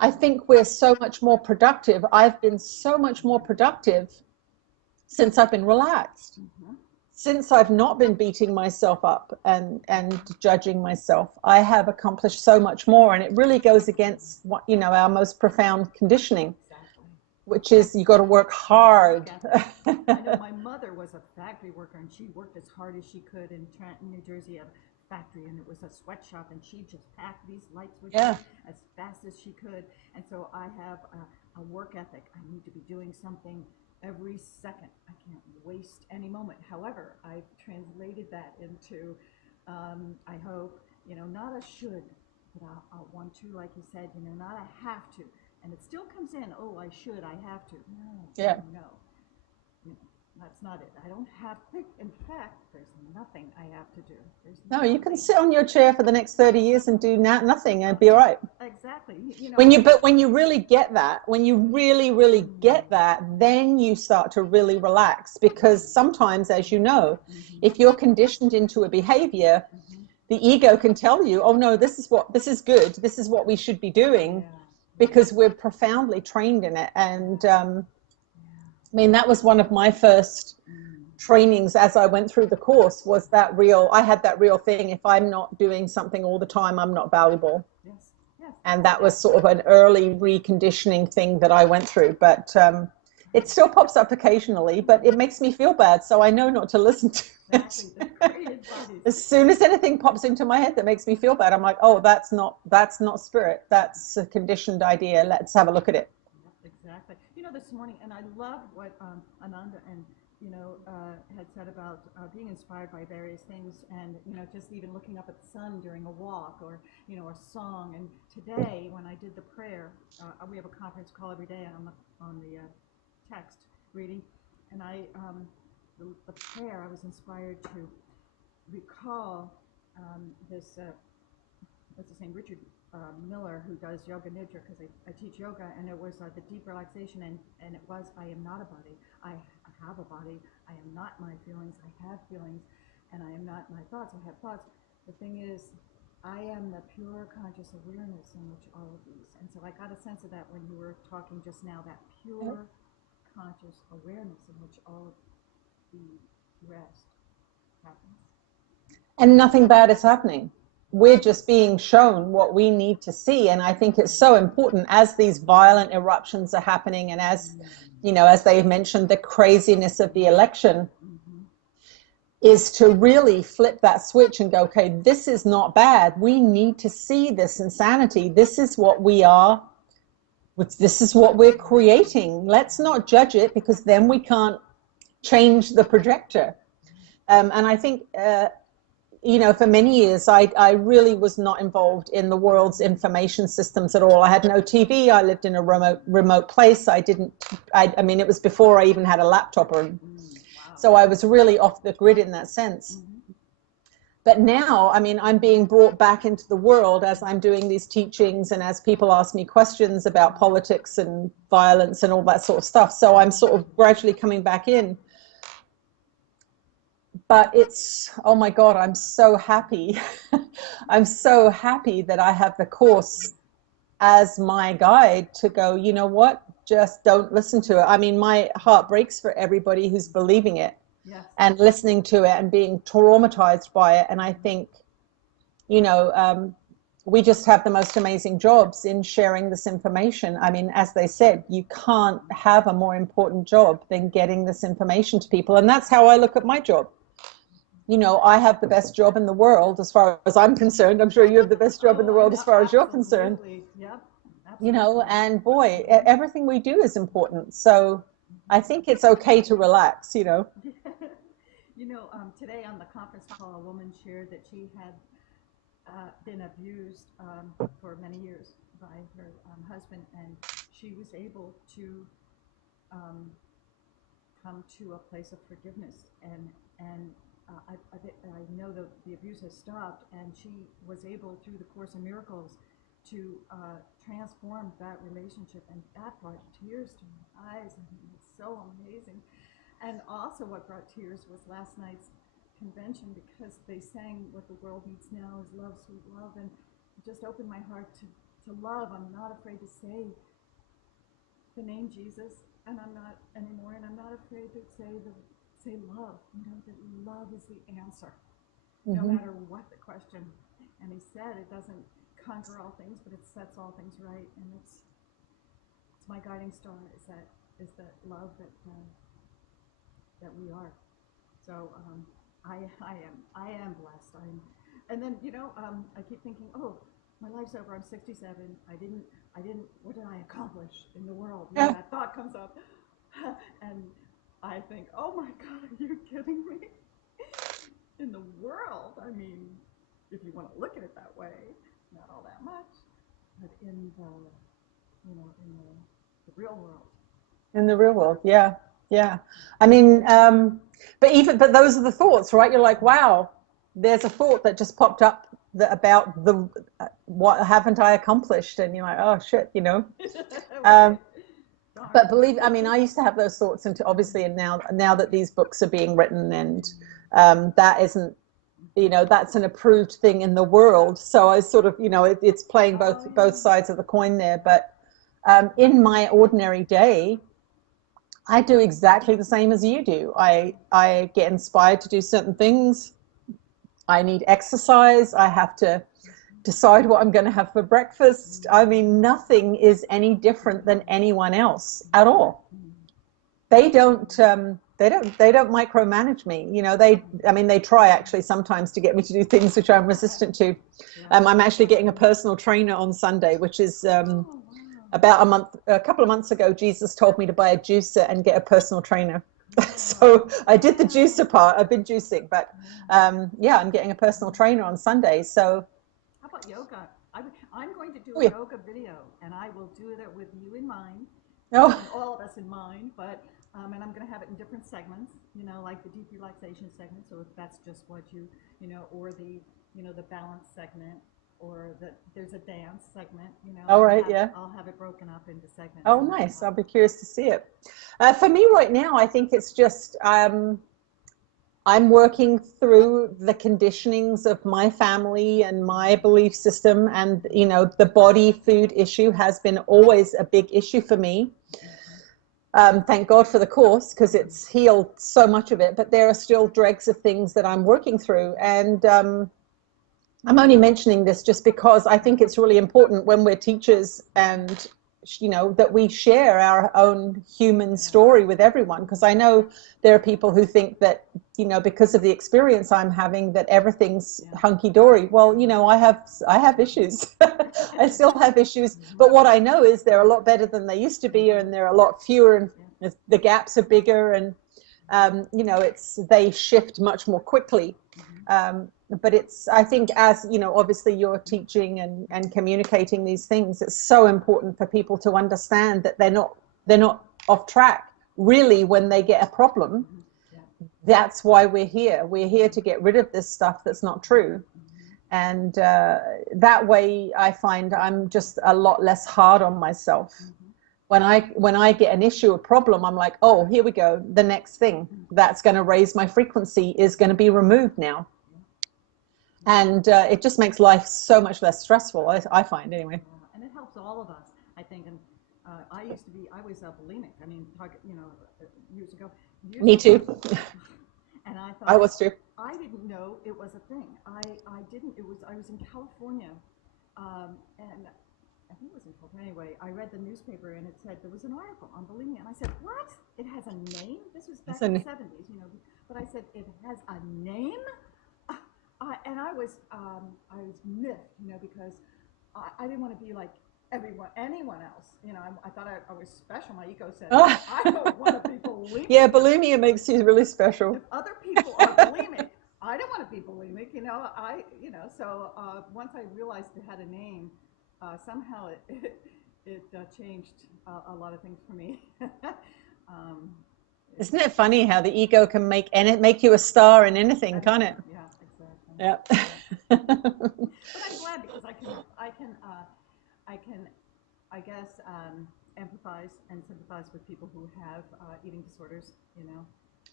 I think we're so much more productive. I've been so much more productive since I've been relaxed. Since I've not been beating myself up and judging myself, I have accomplished so much more. And it really goes against what, our most profound conditioning, which is you got to work hard. I know my mother was a factory worker, and she worked as hard as she could in Trenton, New Jersey, at a factory, and it was a sweatshop, and she just packed these light switches as fast as she could. And so I have a work ethic. I need to be doing something every second. I can't waste any moment. However, I've translated that into, I hope, not a should, but I'll want to, like you said, not a have to. And it still comes in, oh, I should, I have to. No. That's not it. I don't have to. In fact, there's nothing I have to do. No, you can sit on your chair for the next 30 years and do nothing and be all right. Exactly. But when you really get that, when you really, really get that, then you start to really relax. Because sometimes, as you know, if you're conditioned into a behavior, the ego can tell you, oh no, this is good. This is what we should be doing, because we're profoundly trained in it. And that was one of my first trainings as I went through the course, was I had that real thing. If I'm not doing something all the time, I'm not valuable. Yes. And that was sort of an early reconditioning thing that I went through. But it still pops up occasionally, but it makes me feel bad. So I know not to listen to it. As soon as anything pops into my head that makes me feel bad, I'm like, oh, that's not spirit. That's a conditioned idea. Let's have a look at it. Exactly. This morning, and I love what Ananda and had said about being inspired by various things, and just even looking up at the sun during a walk, or a song. And today, when I did the prayer, we have a conference call every day on the text reading, and the prayer, I was inspired to recall this. What's his name? Richard Miller, who does yoga nidra, because I teach yoga, and it was the deep relaxation, and it was, I am not a body, I have a body, I am not my feelings, I have feelings, and I am not my thoughts, I have thoughts. The thing is, I am the pure conscious awareness in which all of these, and so I got a sense of that when you were talking just now, that pure conscious awareness in which all of the rest happens. And nothing bad is happening. We're just being shown what we need to see. And I think it's so important, as these violent eruptions are happening, and as, as they mentioned, the craziness of the election, is to really flip that switch and go, okay, this is not bad. We need to see this insanity. This is what we are. This is what we're creating. Let's not judge it, because then we can't change the projector. And I think, for many years, I really was not involved in the world's information systems at all. I had no TV. I lived in a remote place. It was before I even had a laptop. So I was really off the grid in that sense. But now, I'm being brought back into the world as I'm doing these teachings, and as people ask me questions about politics and violence and all that sort of stuff. So I'm sort of gradually coming back in. but it's, oh my God, I'm so happy. I'm so happy that I have the course as my guide to go, you know what, just don't listen to it. I mean, my heart breaks for everybody who's believing it Yes. and listening to it and being traumatized by it. And I think, you know, we just have the most amazing jobs in sharing this information. I mean, as they said, you can't have a more important job than getting this information to people. And that's how I look at my job. You know, I have the best job in the world as far as I'm concerned. I'm sure you have the best job in the Oh, I world know, as far as you're concerned. absolutely. Yep, You know, absolutely. and boy, everything we do is important. So I think it's okay to relax, you know. You know, today on the conference call, a woman shared that she had been abused for many years by her husband, and she was able to um, come to a place of forgiveness. And I know the abuse has stopped, and she was able, through the Course in Miracles, to transform that relationship, and that brought tears to my eyes. I mean, it's so amazing. And also, what brought tears was last night's convention, because they sang "What the World Needs Now is Love, Sweet Love," and it just opened my heart to love. I'm not afraid to say the name Jesus, and I'm not anymore, and I'm not afraid to say love. You know, that love is the answer, no Mm-hmm. matter what the question. And he said it doesn't conquer all things, but it sets all things right. And it's my guiding star. Is that love that we are. So I am blessed. And then I keep thinking, oh, my life's over. I'm 67. I didn't. What did I accomplish in the world? You know, Yeah. that thought comes up, and I think, oh my God, are you kidding me? In the world, I mean, if you want to look at it that way, not all that much, but in the real world. In the real world, yeah, yeah. I mean, but those are the thoughts, right? You're like, wow, there's a thought that just popped up that about the what haven't I accomplished, and you're like, oh shit, you know. Right. Um, Darn. but believe, I mean, I used to have those thoughts, and obviously, and now that these books are being written, and that isn't, you know, that's an approved thing in the world. So I sort of, you know, it's playing Oh both yeah. sides of the coin there. But in my ordinary day, I do exactly the same as you do. I get inspired to do certain things. I need exercise. I have to decide what I'm going to have for breakfast. I mean, nothing is any different than anyone else at all. They don't micromanage me. You know, I mean, they try actually sometimes to get me to do things which I'm resistant to. Right. I'm actually getting a personal trainer on Sunday, which is Oh wow. about a couple of months ago, Jesus told me to buy a juicer and get a personal trainer. Wow. So I did the Wow. juicer part. I've been juicing, but Yeah. yeah, I'm getting a personal trainer on Sunday. So, How about yoga? I'm going to do oh a yeah, yoga video, and I will do that with you in mind, oh and all of us in mind. But and I'm going to have it in different segments. You know, like the deep relaxation segment. So if that's just what or the balance segment, or there's a dance segment. You know, all right, yeah. I'll have it broken up into segments. Oh, And nice. I'll be curious to see it. For me right now, I think it's just I'm working through the conditionings of my family and my belief system, and you know, the body food issue has been always a big issue for me. Thank God for the course because it's healed so much of it, but there are still dregs of things that I'm working through. And I'm only mentioning this just because I think it's really important when we're teachers and, you know, that we share our own human story with everyone. Because I know there are people who think that, you know, because of the experience I'm having, that everything's hunky dory. Well, you know, I have issues. I still have issues. But what I know is they're a lot better than they used to be, and they're a lot fewer, and the gaps are bigger, and you know, they shift much more quickly. But I think, as you know, obviously you're teaching and communicating these things, it's so important for people to understand that they're not off track really when they get a problem. That's why we're here to get rid of this stuff that's not true. And that way I find I'm just a lot less hard on myself. When I get an issue, a problem, I'm like, oh, here we go. The next thing that's going to raise my frequency is going to be removed now. And it just makes life so much less stressful, I find, anyway. And it helps all of us, I think. And I was bulimic. I mean, years ago. Me too. And I thought I was too. I didn't know it was a thing. I was in California, and I think it was in California. Anyway, I read the newspaper and it said there was an article on bulimia, and I said, "What? It has a name?" This was back in the 70s, But I said, "It has a name?" And I was miffed, because I didn't want to be like anyone else. I thought I was special. My ego said, I don't want to be bulimic. Yeah, bulimia makes you really special. If other people are bulimic, I don't want to be bulimic. So once I realized it had a name, somehow it changed a lot of things for me. Isn't it funny how the ego can make you a star in anything, can't it? Yeah, exactly. Yeah. But I'm glad because I can, I guess, empathize and sympathize with people who have eating disorders,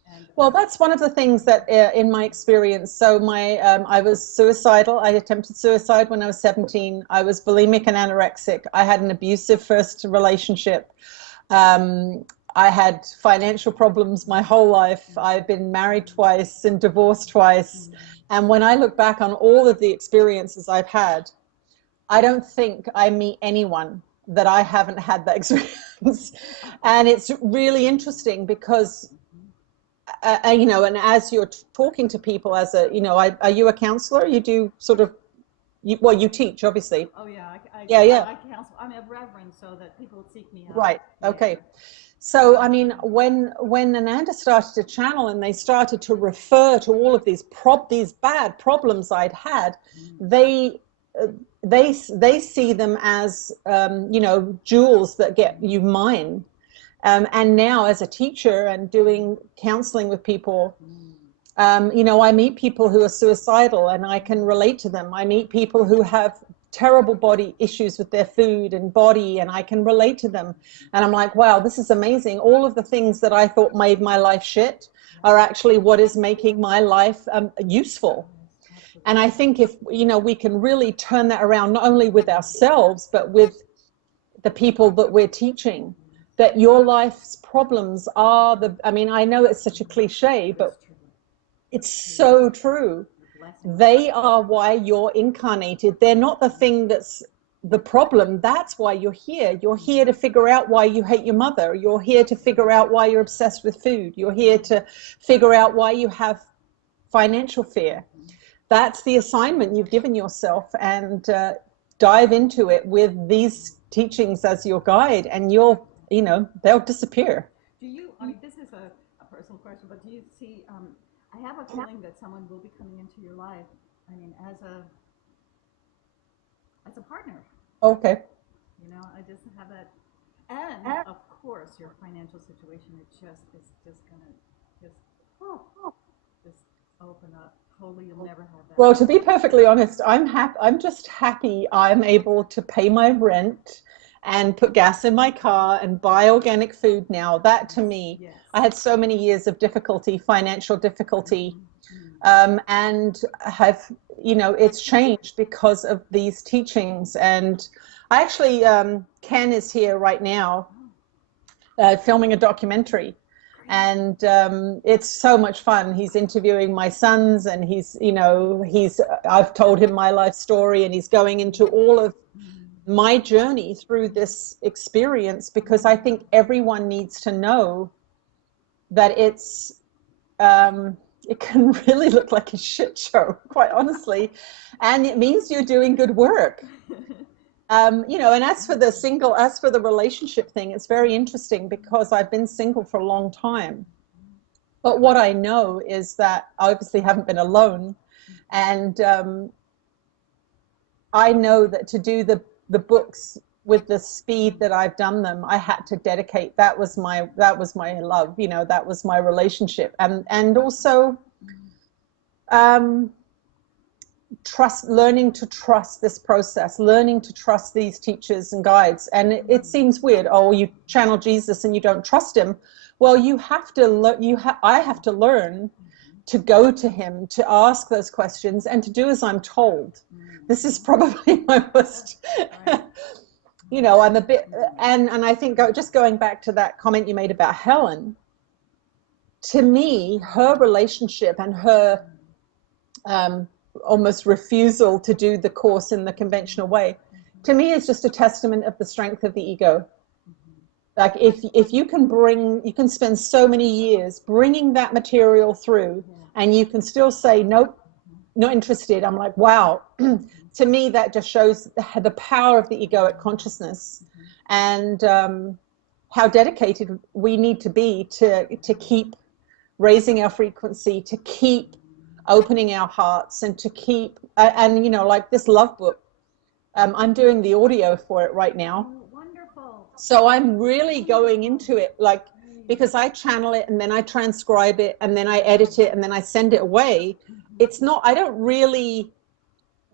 And, well, that's one of the things that, in my experience, so I was suicidal. I attempted suicide when I was 17. I was bulimic and anorexic. I had an abusive first relationship. I had financial problems my whole life. I've been married twice and divorced twice. And when I look back on all of the experiences I've had, I don't think I meet anyone that I haven't had that experience. And it's really interesting because, and as you're talking to people are you a counselor? You do sort of, you teach, obviously. Oh, yeah. I counsel. I'm a reverend, so that people seek me out. Right. Okay. So, I mean, when Ananda started to channel and they started to refer to all of these bad problems I'd had, they see them as, jewels that get you mine. And now as a teacher and doing counseling with people, I meet people who are suicidal and I can relate to them. I meet people who have terrible body issues with their food and body, and I can relate to them. And I'm like, wow, this is amazing. All of the things that I thought made my life shit are actually what is making my life useful. And I think if, we can really turn that around, not only with ourselves, but with the people that we're teaching, that your life's problems are I know it's such a cliche, but it's so true. They are why you're incarnated. They're not the thing that's the problem. That's why you're here. You're here to figure out why you hate your mother. You're here to figure out why you're obsessed with food. You're here to figure out why you have financial fear. That's the assignment you've given yourself, and dive into it with these teachings as your guide, and they'll disappear. Do you, this is a personal question, but do you see, I have a feeling that someone will be coming into your life, as a partner. Okay. I just have that, and of course your financial situation, is just gonna just open up. Totally, you'll never have that. Well, to be perfectly honest, I'm just happy I'm able to pay my rent and put gas in my car and buy organic food now. That to me, yes. I had so many years of difficulty, financial difficulty, and have, it's changed because of these teachings. And I actually, Ken is here right now filming a documentary. And it's so much fun. He's interviewing my sons, and I've told him my life story, and he's going into all of my journey through this experience, because I think everyone needs to know that it can really look like a shit show, quite honestly, and it means you're doing good work. And as for the relationship thing, it's very interesting because I've been single for a long time. But what I know is that I obviously haven't been alone. And I know that to do the books with the speed that I've done them, I had to dedicate. That was my love, that was my relationship. And also learning to trust this process, learning to trust these teachers and guides. And it seems weird. Oh, you channel Jesus and you don't trust him. Well, you have to I have to learn to go to him, to ask those questions, and to do as I'm told. This is probably my most, you know, I'm a bit, and I think just going back to that comment you made about Helen, to me, her relationship and her almost refusal to do the course in the conventional way, to me is just a testament of the strength of the ego. Like if you can spend so many years bringing that material through, and you can still say, nope, not interested. I'm like, wow. To me, that just shows the power of the egoic consciousness, and how dedicated we need to be to keep raising our frequency, to keep opening our hearts, and to keep, and you know, like this love book, I'm doing the audio for it right now. Wonderful. So I'm really going into it, like, because I channel it and then I transcribe it and then I edit it and then I send it away. It's not, I don't really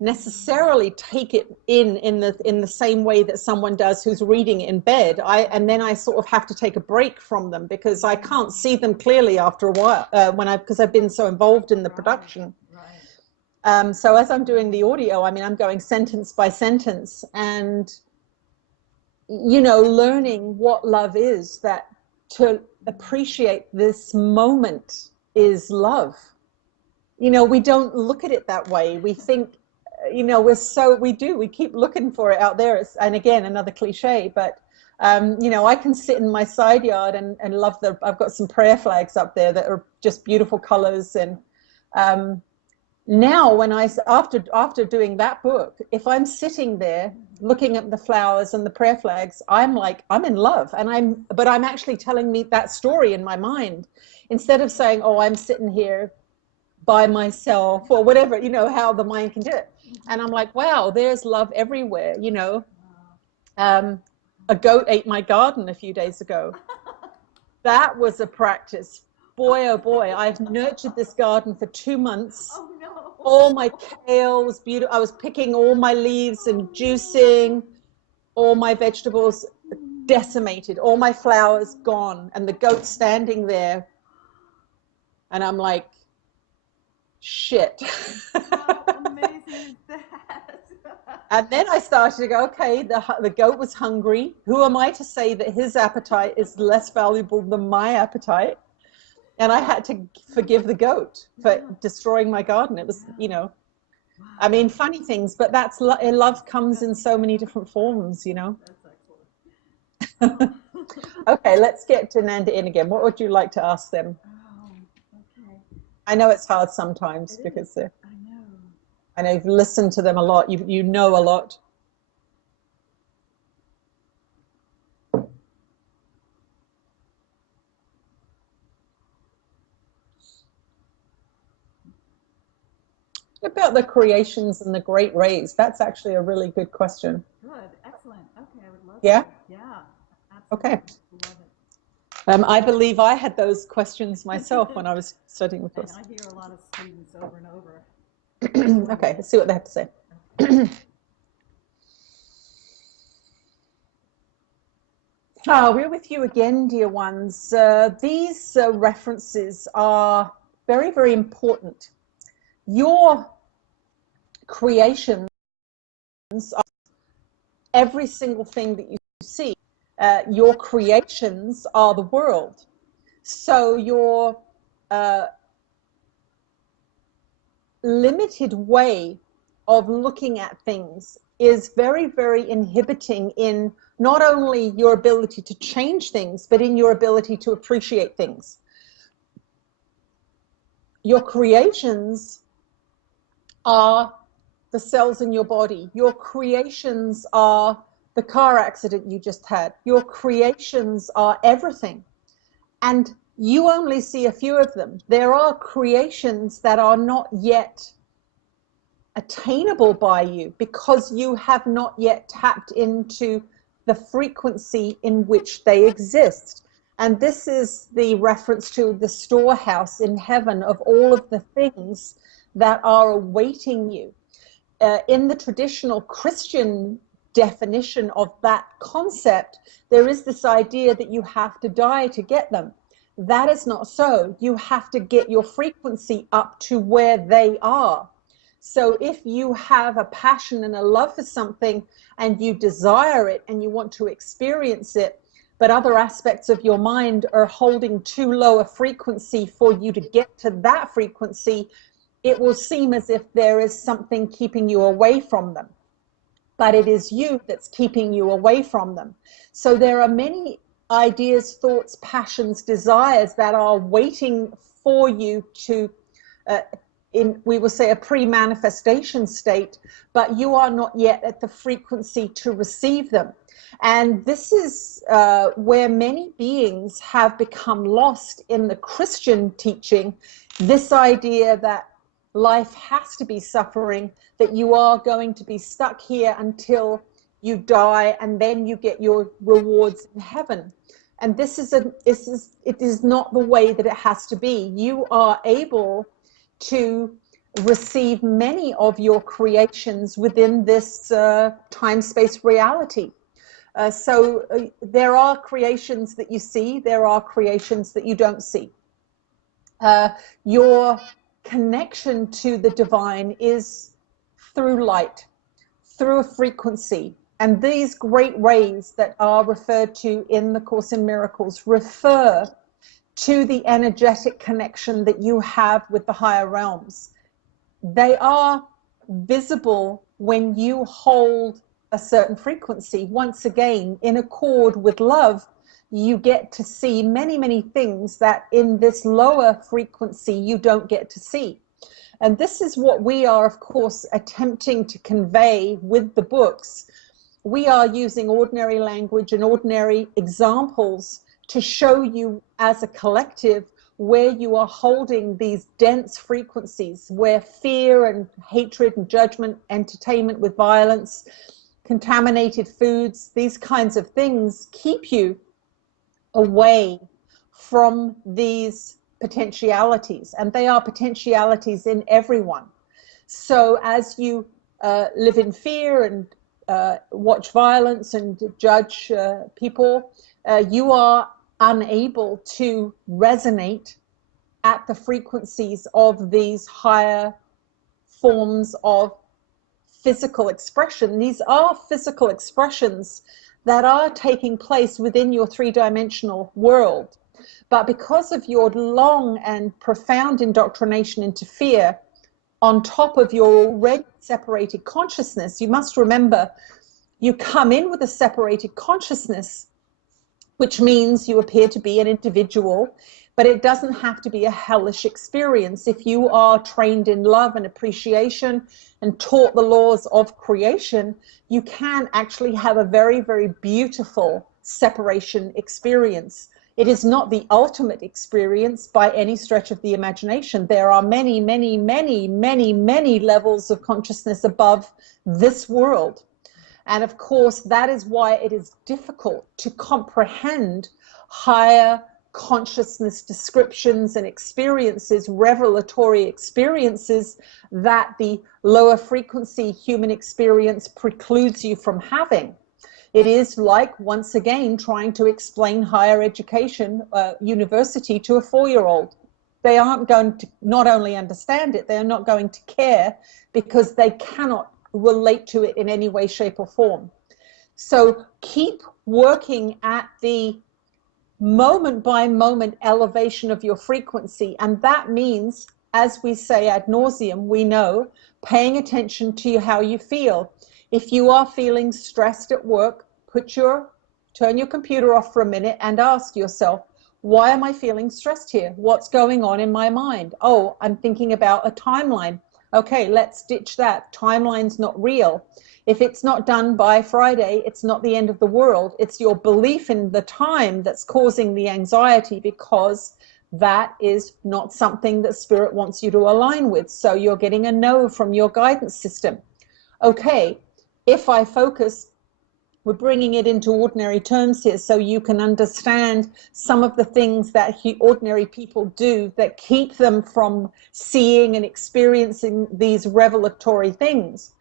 necessarily take it in the same way that someone does who's reading it in bed. And then I sort of have to take a break from them because I can't see them clearly after a while because I've been so involved in the production. So as I'm doing the audio, I mean, I'm going sentence by sentence and, you know, learning what love is, that to appreciate this moment is love. You know, we don't look at it that way. We think, you know, we keep looking for it out there. And again, another cliche, but, you know, I can sit in my side yard and love I've got some prayer flags up there that are just beautiful colors. And now when after doing that book, if I'm sitting there looking at the flowers and the prayer flags, I'm like, I'm in love. And but I'm actually telling me that story in my mind, instead of saying, oh, I'm sitting here by myself or whatever, you know, how the mind can do it. And I'm like, wow, there's love everywhere, you know. A goat ate my garden a few days ago. That was a practice. Boy, oh boy, I've nurtured this garden for 2 months. Oh, no. All my kale was beautiful. I was picking all my leaves and juicing, all my vegetables decimated, all my flowers gone, and the goat standing there. And I'm like, shit. How amazing is that? And then I started to go, okay, the goat was hungry. Who am I to say that his appetite is less valuable than my appetite? And I had to forgive the goat for destroying my garden. It was, you know, I mean, funny things, but that's love comes in so many different forms, you know. That's excellent. Okay, let's get to Ananda in again. What would you like to ask them? Oh, okay. I know it's hard sometimes because I know you've listened to them a lot. You know a lot. About the creations and the great rays? That's actually a really good question. Good, excellent. Okay, I would love Yeah? that. Yeah, absolutely. Okay. Love it. I believe I had those questions myself when I was studying with And us. I hear a lot of students over and over. Okay, let's see what they have to say. We're with you again, dear ones. These references are very, very important. Your creations are every single thing that you see. Your creations are the world. So your limited way of looking at things is very, very inhibiting in not only your ability to change things, but in your ability to appreciate things. Your creations are the cells in your body. Your creations are the car accident you just had. Your creations are everything. And you only see a few of them. There are creations that are not yet attainable by you because you have not yet tapped into the frequency in which they exist. And this is the reference to the storehouse in heaven of all of the things that are awaiting you. in the traditional Christian definition of that concept, there is this idea that you have to die to get them. That is not so. You have to get your frequency up to where they are. So if you have a passion and a love for something and you desire it and you want to experience it, but other aspects of your mind are holding too low a frequency for you to get to that frequency, it will seem as if there is something keeping you away from them. But it is you that's keeping you away from them. So there are many ideas, thoughts, passions, desires that are waiting for you to, we will say, a pre-manifestation state, but you are not yet at the frequency to receive them. And this is where many beings have become lost in the Christian teaching, this idea that life has to be suffering, that you are going to be stuck here until you die and then you get your rewards in heaven. And it is not the way that it has to be. You are able to receive many of your creations within this time-space reality. So there are creations that you see, there are creations that you don't see. Your connection to the divine is through light, through a frequency. And these great rays that are referred to in the Course in Miracles refer to the energetic connection that you have with the higher realms. They are visible when you hold a certain frequency. Once again, in accord with love, you get to see many, many things that in this lower frequency you don't get to see. And this is what we are, of course, attempting to convey with the books. We are using ordinary language and ordinary examples to show you as a collective where you are holding these dense frequencies, where fear and hatred and judgment, entertainment with violence, contaminated foods, these kinds of things keep you away from these potentialities. And they are potentialities in everyone. So as you live in fear and watch violence and judge people, you are unable to resonate at the frequencies of these higher forms of physical expression. These are physical expressions that are taking place within your three-dimensional world. But because of your long and profound indoctrination into fear, on top of your already separated consciousness, you must remember you come in with a separated consciousness, which means you appear to be an individual, but it doesn't have to be a hellish experience. If you are trained in love and appreciation and taught the laws of creation, you can actually have a very, very beautiful separation experience. It is not the ultimate experience by any stretch of the imagination. There are many, many, many, many, many levels of consciousness above this world. And of course, that is why it is difficult to comprehend higher consciousness descriptions and experiences, revelatory experiences that the lower frequency human experience precludes you from having. It is like, once again, trying to explain higher education, university to a 4-year-old. They aren't going to not only understand it, they're not going to care because they cannot relate to it in any way, shape, or form. So keep working at the moment by moment elevation of your frequency. And that means, as we say ad nauseum, we know, paying attention to how you feel. If you are feeling stressed at work, turn your computer off for a minute and ask yourself, why am I feeling stressed here? What's going on in my mind? Oh, I'm thinking about a timeline. Okay, let's ditch that. Timeline's not real. If it's not done by Friday, it's not the end of the world. It's your belief in the time that's causing the anxiety, because that is not something that Spirit wants you to align with. So you're getting a no from your guidance system. Okay, if I focus, we're bringing it into ordinary terms here so you can understand some of the things that ordinary people do that keep them from seeing and experiencing these revelatory things.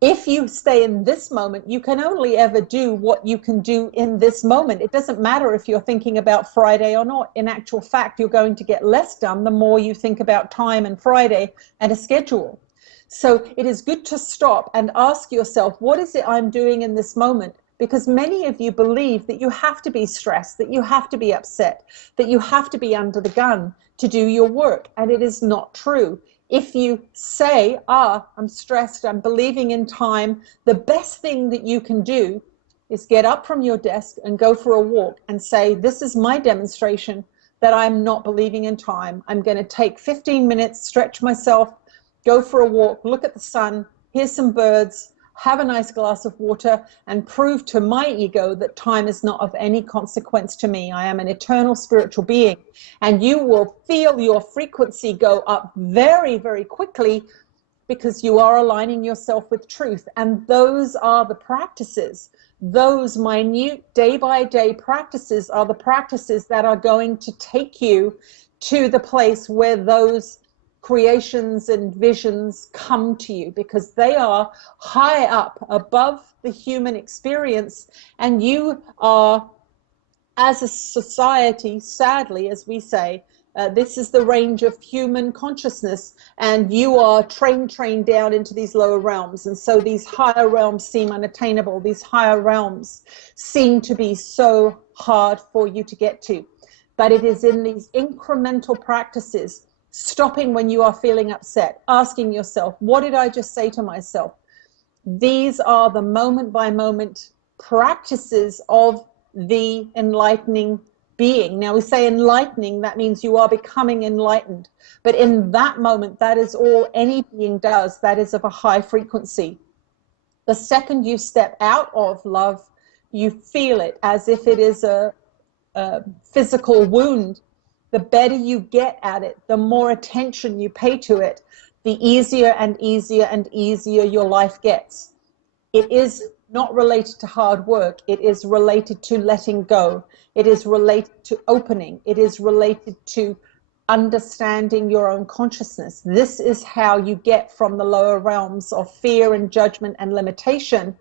If you stay in this moment, you can only ever do what you can do in this moment. It doesn't matter if you're thinking about Friday or not. In actual fact, you're going to get less done the more you think about time and Friday and a schedule. So it is good to stop and ask yourself, what is it I'm doing in this moment? Because many of you believe that you have to be stressed, that you have to be upset, that you have to be under the gun to do your work. And it is not true. If you say, I'm stressed, I'm believing in time, the best thing that you can do is get up from your desk and go for a walk and say, this is my demonstration that I'm not believing in time. I'm going to take 15 minutes, stretch myself, go for a walk, look at the sun, hear some birds, have a nice glass of water, and prove to my ego that time is not of any consequence to me. I am an eternal spiritual being. And you will feel your frequency go up very, very quickly because you are aligning yourself with truth. And those are the practices. Those minute day-by-day practices are the practices that are going to take you to the place where those creations and visions come to you, because they are high up above the human experience. And you are, as a society, sadly, as we say, this is the range of human consciousness, and you are trained down into these lower realms. And so these higher realms seem unattainable. These higher realms seem to be so hard for you to get to. But it is in these incremental practices, stopping when you are feeling upset, asking yourself, what did I just say to myself? These are the moment by moment practices of the enlightening being. Now we say enlightening, that means you are becoming enlightened. But in that moment, that is all any being does, that is of a high frequency. The second you step out of love, you feel it as if it is a physical wound. The better you get at it, the more attention you pay to it, the easier and easier and easier your life gets. It is not related to hard work. It is related to letting go. It is related to opening. It is related to understanding your own consciousness. This is how you get from the lower realms of fear and judgment and limitation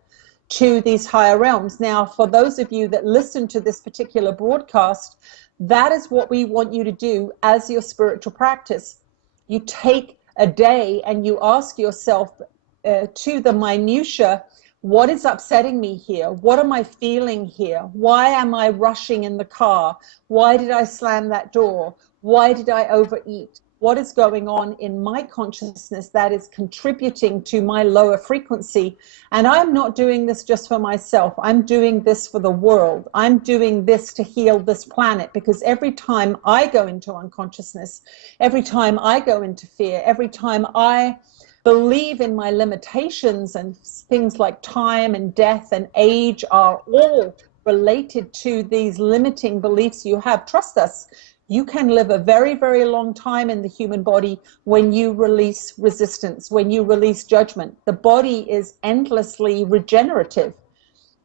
to these higher realms. Now, for those of you that listen to this particular broadcast, that is what we want you to do as your spiritual practice. You take a day and you ask yourself to the minutia, what is upsetting me here? What am I feeling here? Why am I rushing in the car? Why did I slam that door? Why did I overeat? What is going on in my consciousness that is contributing to my lower frequency? And I'm not doing this just for myself. I'm doing this for the world. I'm doing this to heal this planet, because every time I go into unconsciousness, every time I go into fear, every time I believe in my limitations, and things like time and death and age are all related to these limiting beliefs you have. Trust us. You can live a very, very long time in the human body when you release resistance, when you release judgment. The body is endlessly regenerative.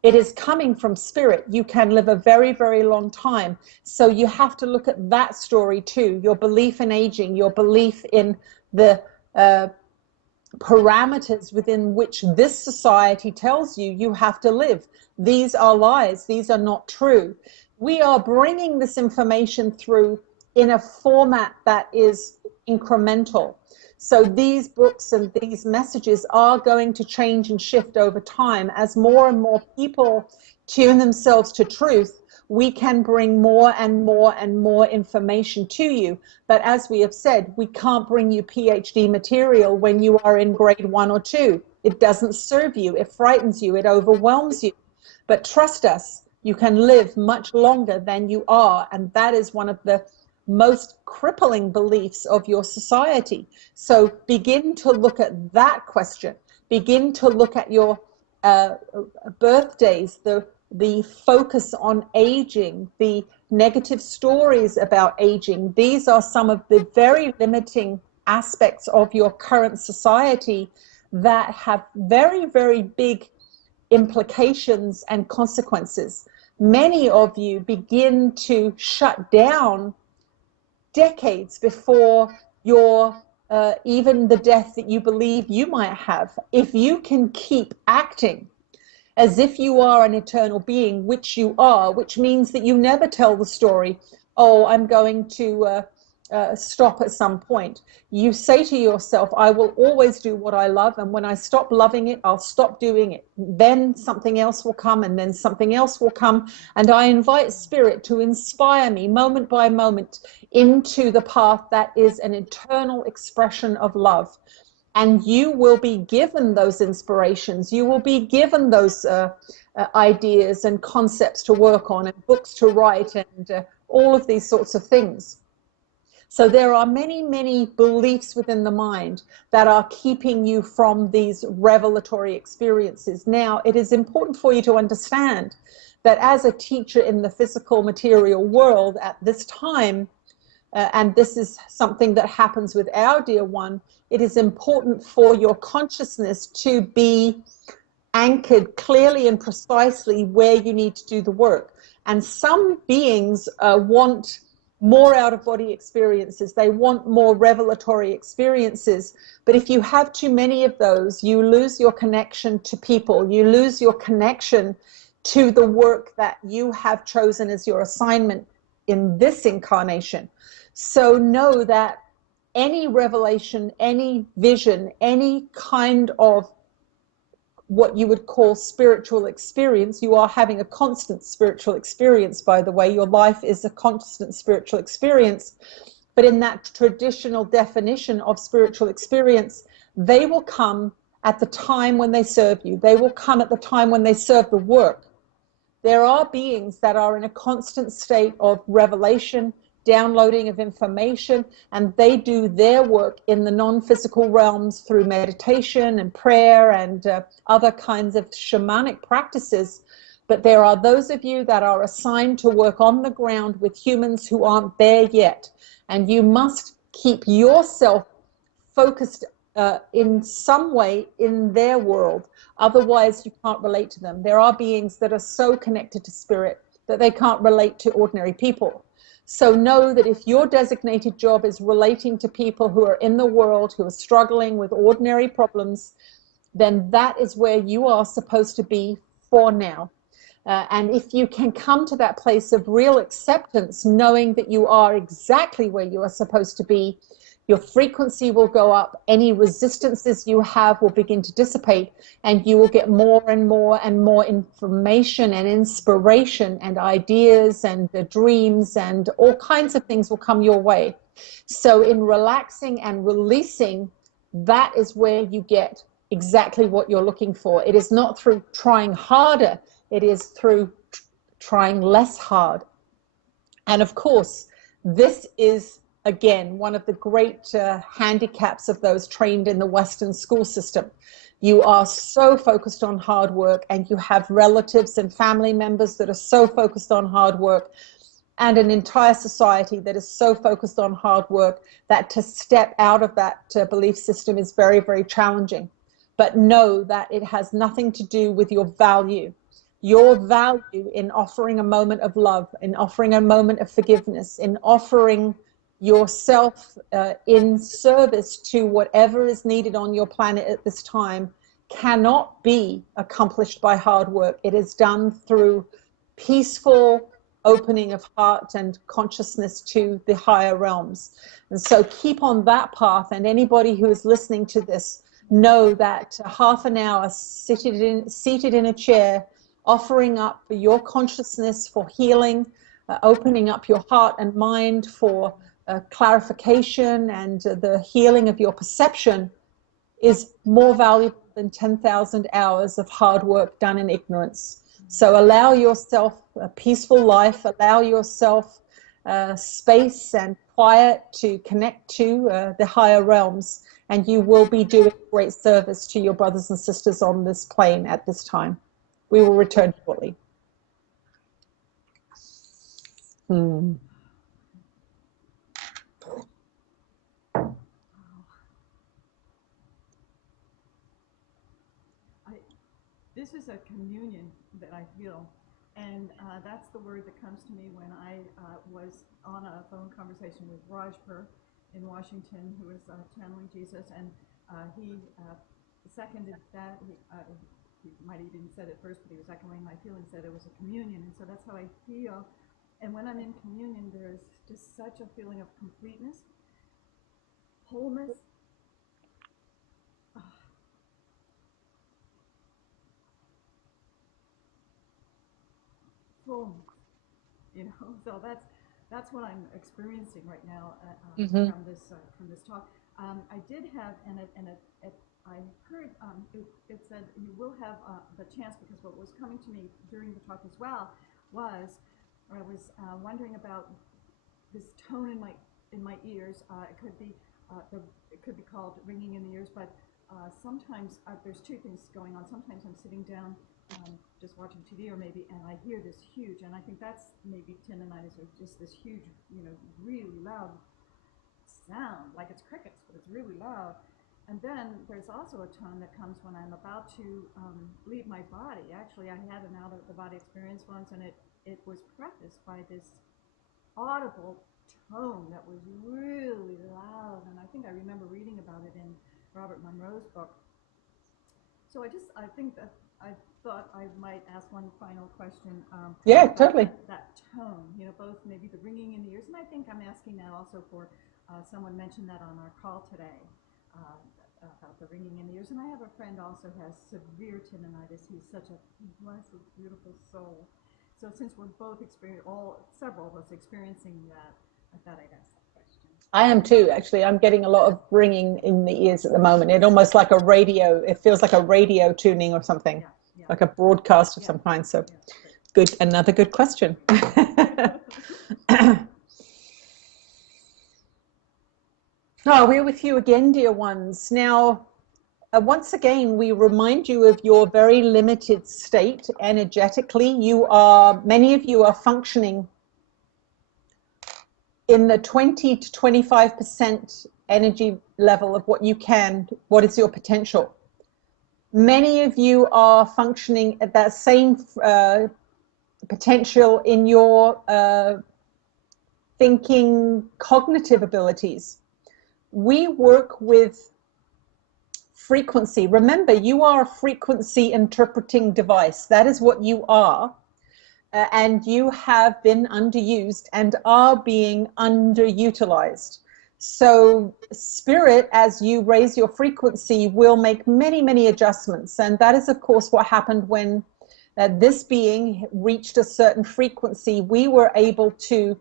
It is coming from spirit. You can live a very, very long time. So you have to look at that story too. Your belief in aging, your belief in the parameters within which this society tells you you have to live. These are lies. These are not true. We are bringing this information through in a format that is incremental. So these books and these messages are going to change and shift over time. As more and more people tune themselves to truth, we can bring more and more and more information to you. But as we have said, we can't bring you PhD material when you are in grade 1 or 2. It doesn't serve you. It frightens you. It overwhelms you. But trust us, you can live much longer than you are, and that is one of the most crippling beliefs of your society. So begin to look at that question. Begin to look at your birthdays, the focus on aging, the negative stories about aging. These are some of the very limiting aspects of your current society that have very, very big implications and consequences. Many of you begin to shut down decades before your even the death that you believe you might have, if you can keep acting as if you are an eternal being, which you are, which means that you never tell the story, oh, I'm going to stop at some point. You say to yourself, I will always do what I love, and when I stop loving it, I'll stop doing it. Then something else will come, and then something else will come, and I invite Spirit to inspire me moment by moment into the path that is an eternal expression of love. And you will be given those inspirations. You will be given those ideas and concepts to work on, and books to write, and all of these sorts of things. So there are many, many beliefs within the mind that are keeping you from these revelatory experiences. Now, it is important for you to understand that as a teacher in the physical material world at this time, and this is something that happens with our dear one, it is important for your consciousness to be anchored clearly and precisely where you need to do the work. And some beings want more out-of-body experiences. They want more revelatory experiences. But if you have too many of those, you lose your connection to people. You lose your connection to the work that you have chosen as your assignment in this incarnation. So know that any revelation, any vision, any kind of what you would call spiritual experience, you are having a constant spiritual experience, by the way. Your life is a constant spiritual experience. But in that traditional definition of spiritual experience, they will come at the time when they serve you. They will come at the time when they serve the work. There are beings that are in a constant state of revelation, downloading of information, and they do their work in the non-physical realms through meditation and prayer and other kinds of shamanic practices. But there are those of you that are assigned to work on the ground with humans who aren't there yet, and you must keep yourself focused in some way in their world. Otherwise, you can't relate to them. There are beings that are so connected to spirit that they can't relate to ordinary people. So know that if your designated job is relating to people who are in the world, who are struggling with ordinary problems, then that is where you are supposed to be for now. And if you can come to that place of real acceptance, knowing that you are exactly where you are supposed to be, your frequency will go up, any resistances you have will begin to dissipate, and you will get more and more and more information and inspiration and ideas and dreams, and all kinds of things will come your way. So in relaxing and releasing, that is where you get exactly what you're looking for. It is not through trying harder, it is through trying less hard. And of course, this is, again, one of the great handicaps of those trained in the Western school system. You are so focused on hard work, and you have relatives and family members that are so focused on hard work, and an entire society that is so focused on hard work that to step out of that belief system is very, very challenging. But know that it has nothing to do with your value. Your value in offering a moment of love, in offering a moment of forgiveness, in offering yourself in service to whatever is needed on your planet at this time cannot be accomplished by hard work. It is done through peaceful opening of heart and consciousness to the higher realms. And so keep on that path, and anybody who is listening to this, know that half an hour seated in a chair, offering up your consciousness for healing, opening up your heart and mind for clarification and the healing of your perception, is more valuable than 10,000 hours of hard work done in ignorance. So allow yourself a peaceful life, allow yourself space and quiet to connect to the higher realms, and you will be doing great service to your brothers and sisters on this plane at this time. We will return shortly. This is a communion that I feel, and that's the word that comes to me when I was on a phone conversation with Rajpur, in Washington who was channeling Jesus, and he seconded that. He might have even said it first, but he was echoing my feelings that it was a communion, and so that's how I feel. And when I'm in communion, there's just such a feeling of completeness, wholeness. Fullness, so that's what I'm experiencing right now from this talk. I did have, I heard it said you will have the chance, because what was coming to me during the talk as well was, I was wondering about this tone in my ears. It could be called ringing in the ears, but sometimes there's two things going on. Sometimes I'm sitting down just watching TV, or maybe, and I hear this huge, and I think that's maybe tendonitis, or just this huge, really loud sound, like it's crickets, but it's really loud. And then there's also a tone that comes when I'm about to leave my body. Actually, I had an out-of-the-body experience once, and it was prefaced by this audible tone that was really loud, and I think I remember reading about it in Robert Monroe's book. So I think that I thought I might ask one final question. Yeah, totally. That tone, both maybe the ringing in the ears, and I think I'm asking that also for someone mentioned that on our call today about the ringing in the ears. And I have a friend also who has severe tendonitis. He's such a blessed, beautiful soul. So since we're both several of us experiencing that, I thought I'd ask that question. I am too, actually. I'm getting a lot of ringing in the ears at the moment. It almost like it feels like a radio tuning or something, like a broadcast of some kind. So good, another good question. Oh, we're with you again, dear ones. Now, once again, we remind you of your very limited state energetically. Many of you are functioning in the 20 to 25% energy level of what is your potential. Many of you are functioning at that same potential in your thinking, cognitive abilities. We work with frequency. Remember, you are a frequency interpreting device. That is what you are. And you have been underused and are being underutilized. So spirit, as you raise your frequency, will make many, many adjustments. And that is, of course, what happened when this being reached a certain frequency. We were able to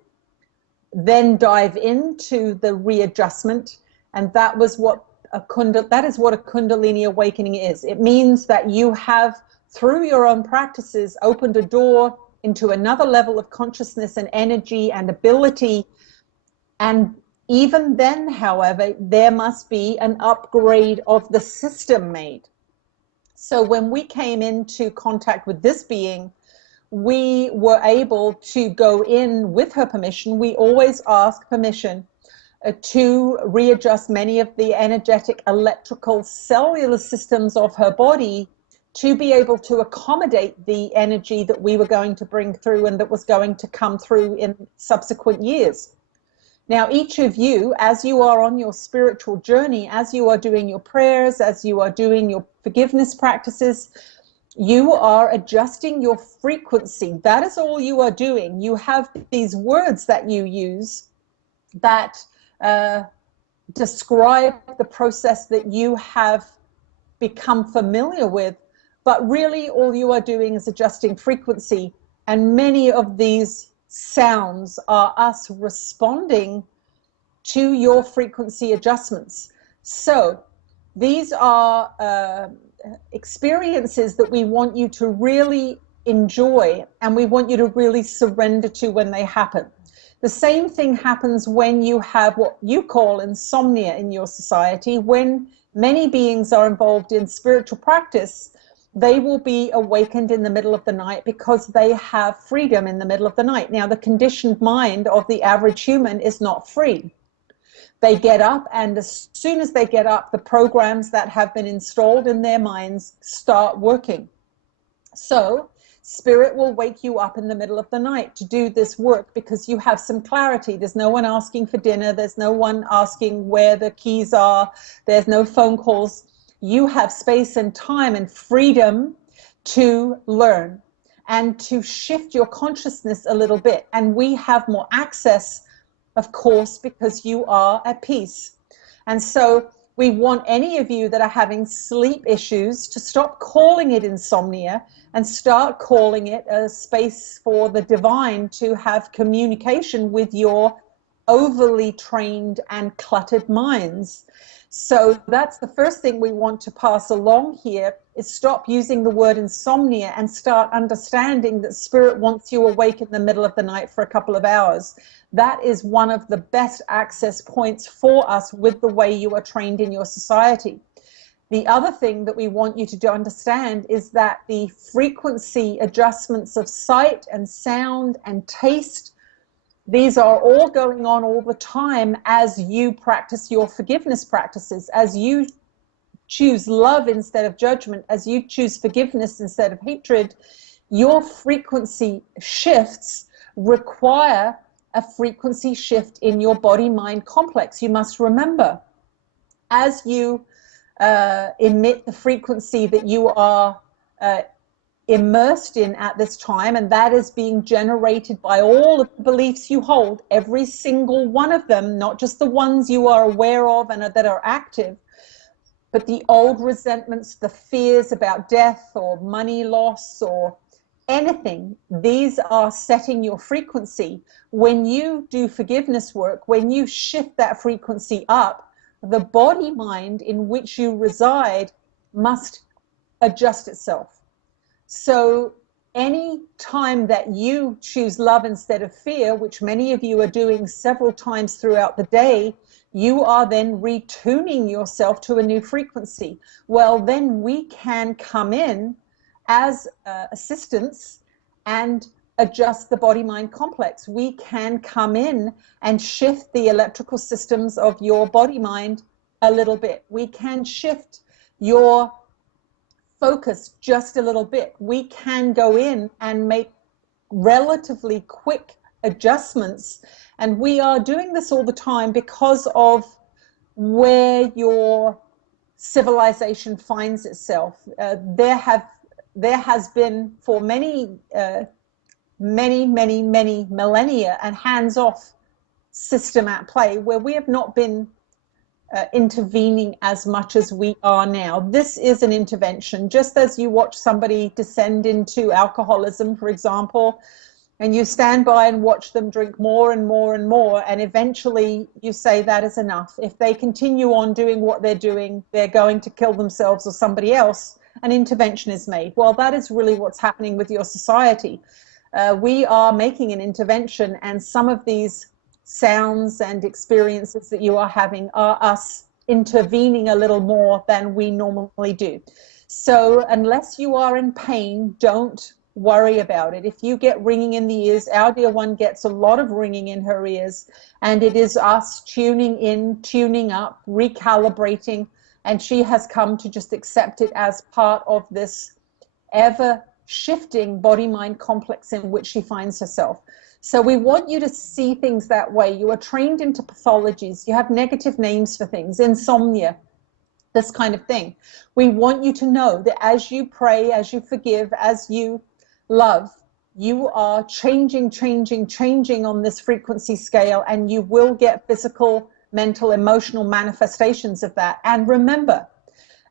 then dive into the readjustment, and that is what a Kundalini awakening is. It means that you have, through your own practices, opened a door into another level of consciousness and energy and ability. And even then, however, there must be an upgrade of the system made. So when we came into contact with this being, we were able to go in with her permission. We always ask permission to readjust many of the energetic, electrical, cellular systems of her body to be able to accommodate the energy that we were going to bring through and that was going to come through in subsequent years. Now, each of you, as you are on your spiritual journey, as you are doing your prayers, as you are doing your forgiveness practices, you are adjusting your frequency. That is all you are doing. You have these words that you use that describe the process that you have become familiar with, but really all you are doing is adjusting frequency. And many of these sounds are us responding to your frequency adjustments. So these are experiences that we want you to really enjoy, and we want you to really surrender to when they happen. The same thing happens when you have what you call insomnia in your society. When many beings are involved in spiritual practice, they will be awakened in the middle of the night because they have freedom in the middle of the night. Now, the conditioned mind of the average human is not free. They get up, and as soon as they get up, the programs that have been installed in their minds start working. So Spirit will wake you up in the middle of the night to do this work because you have some clarity. There's no one asking for dinner. There's no one asking where the keys are. There's no phone calls. You have space and time and freedom to learn and to shift your consciousness a little bit. And we have more access, of course, because you are at peace. And so we want any of you that are having sleep issues to stop calling it insomnia and start calling it a space for the divine to have communication with your overly trained and cluttered minds. So that's the first thing we want to pass along here, is stop using the word insomnia and start understanding that Spirit wants you awake in the middle of the night for a couple of hours. That is one of the best access points for us with the way you are trained in your society. The other thing that we want you to understand is that the frequency adjustments of sight and sound and taste, these are all going on all the time as you practice your forgiveness practices, as you choose love instead of judgment, as you choose forgiveness instead of hatred. Your frequency shifts require a frequency shift in your body-mind complex. You must remember, as you emit the frequency that you are immersed in at this time, and that is being generated by all of the beliefs you hold, every single one of them, not just the ones you are aware of and that are active, but the old resentments, the fears about death or money loss or anything. These are setting your frequency. When you do forgiveness work, when you shift that frequency up, the body mind in which you reside must adjust itself. So any time that you choose love instead of fear, which many of you are doing several times throughout the day, you are then retuning yourself to a new frequency. Well, then we can come in as assistants and adjust the body-mind complex. We can come in and shift the electrical systems of your body-mind a little bit. We can shift your focus just a little bit. We can go in and make relatively quick adjustments. And we are doing this all the time because of where your civilization finds itself. There has been for many millennia a hands-off system at play where we have not been intervening as much as we are now. This is an intervention. Just as you watch somebody descend into alcoholism, for example, and you stand by and watch them drink more and more and more, and eventually you say that is enough. If they continue on doing what they're doing, they're going to kill themselves or somebody else. An intervention is made. Well, that is really what's happening with your society. We are making an intervention, and some of these sounds and experiences that you are having are us intervening a little more than we normally do. So unless you are in pain, don't worry about it. If you get ringing in the ears, our dear one gets a lot of ringing in her ears, and it is us tuning in, tuning up, recalibrating, and she has come to just accept it as part of this ever shifting body-mind complex in which she finds herself. So we want you to see things that way. You are trained into pathologies. You have negative names for things, insomnia, this kind of thing. We want you to know that as you pray, as you forgive, as you love, you are changing on this frequency scale, and you will get physical, mental, emotional manifestations of that. And remember,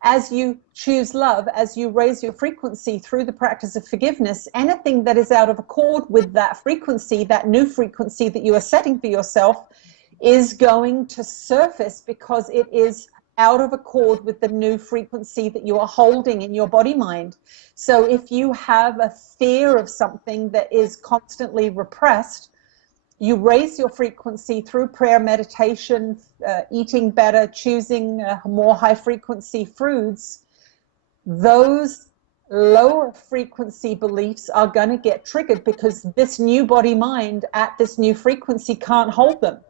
as you choose love, as you raise your frequency through the practice of forgiveness, anything that is out of accord with that frequency, that new frequency that you are setting for yourself, is going to surface because it is out of accord with the new frequency that you are holding in your body mind. So if you have a fear of something that is constantly repressed, you raise your frequency through prayer, meditation, eating better, choosing more high frequency foods. Those lower frequency beliefs are going to get triggered because this new body mind at this new frequency can't hold them.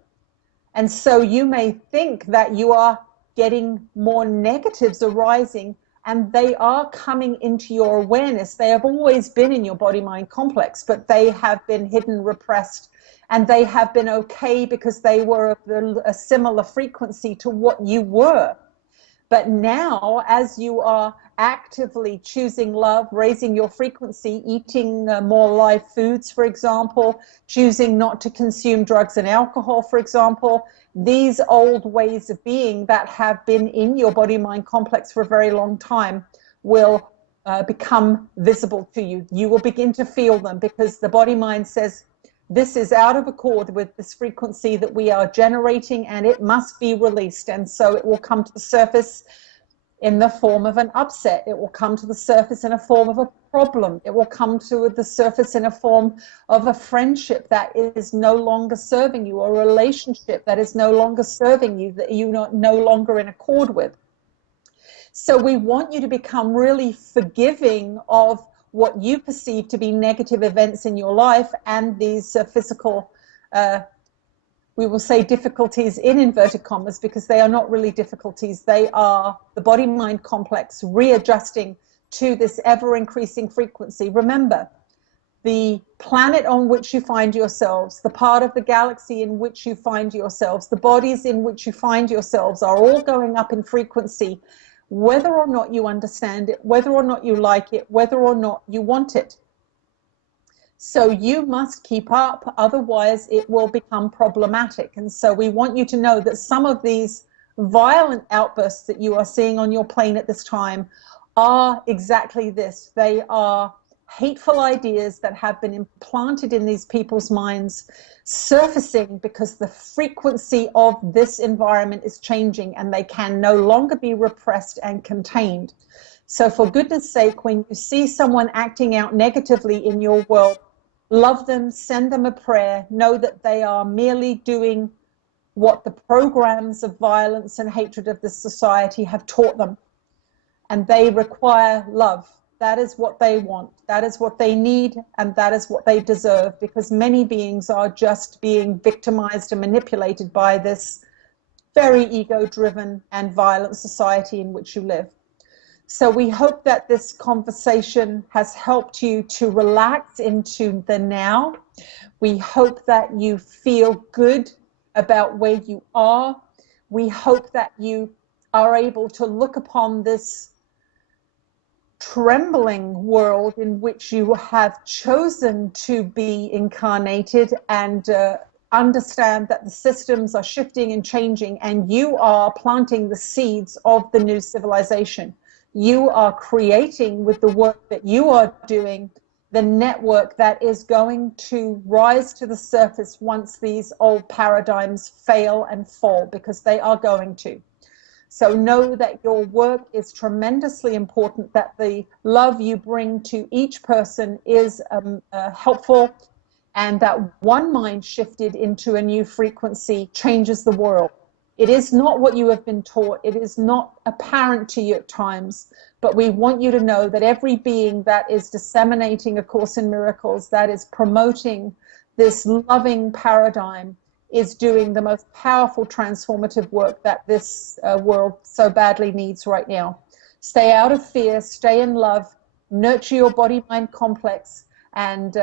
And so you may think that you are getting more negatives arising, and they are coming into your awareness. They have always been in your body-mind complex, but they have been hidden, repressed, and they have been okay because they were of a similar frequency to what you were. But now, as you are actively choosing love, raising your frequency, eating more live foods, for example, choosing not to consume drugs and alcohol, for example, these old ways of being that have been in your body-mind complex for a very long time will become visible to you. You will begin to feel them because the body-mind says, this is out of accord with this frequency that we are generating, and it must be released. And so it will come to the surface in the form of an upset. It will come to the surface in a form of a problem. It will come to the surface in a form of a friendship that is no longer serving you, or a relationship that is no longer serving you, that you're no longer in accord with. So we want you to become really forgiving of what you perceive to be negative events in your life and these physical, we will say difficulties in inverted commas, because they are not really difficulties. They are the body-mind complex readjusting to this ever-increasing frequency. Remember, the planet on which you find yourselves, the part of the galaxy in which you find yourselves, the bodies in which you find yourselves are all going up in frequency, whether or not you understand it, whether or not you like it, whether or not you want it. So you must keep up, otherwise it will become problematic. And so we want you to know that some of these violent outbursts that you are seeing on your plane at this time are exactly this. They are hateful ideas that have been implanted in these people's minds, surfacing because the frequency of this environment is changing and they can no longer be repressed and contained. So for goodness sake, when you see someone acting out negatively in your world, love them, send them a prayer, know that they are merely doing what the programs of violence and hatred of this society have taught them. And they require love. That is what they want. That is what they need, and that is what they deserve, because many beings are just being victimized and manipulated by this very ego-driven and violent society in which you live. So we hope that this conversation has helped you to relax into the now. We hope that you feel good about where you are. We hope that you are able to look upon this trembling world in which you have chosen to be incarnated and understand that the systems are shifting and changing, and you are planting the seeds of the new civilization. You are creating, with the work that you are doing, the network that is going to rise to the surface once these old paradigms fail and fall, because they are going to. So know that your work is tremendously important, that the love you bring to each person is helpful, and that one mind shifted into a new frequency changes the world. It is not what you have been taught. It is not apparent to you at times, but we want you to know that every being that is disseminating A Course in Miracles, that is promoting this loving paradigm, is doing the most powerful transformative work that this world so badly needs right now. Stay out of fear, stay in love, nurture your body-mind complex, and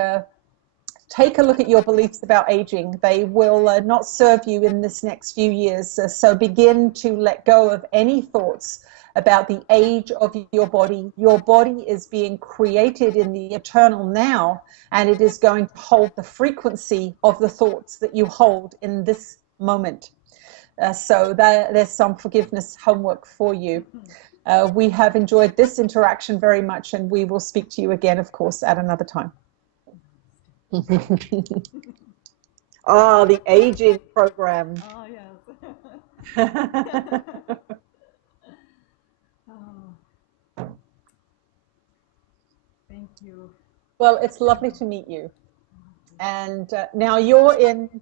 take a look at your beliefs about aging. They will not serve you in this next few years. So begin to let go of any thoughts about the age of your body. Your body is being created in the eternal now, and it is going to hold the frequency of the thoughts that you hold in this moment. So there's some forgiveness homework for you. We have enjoyed this interaction very much, and we will speak to you again, of course, at another time. Oh, the aging program. Oh, yes. Oh. Thank you. Well, it's lovely to meet you. And now you're in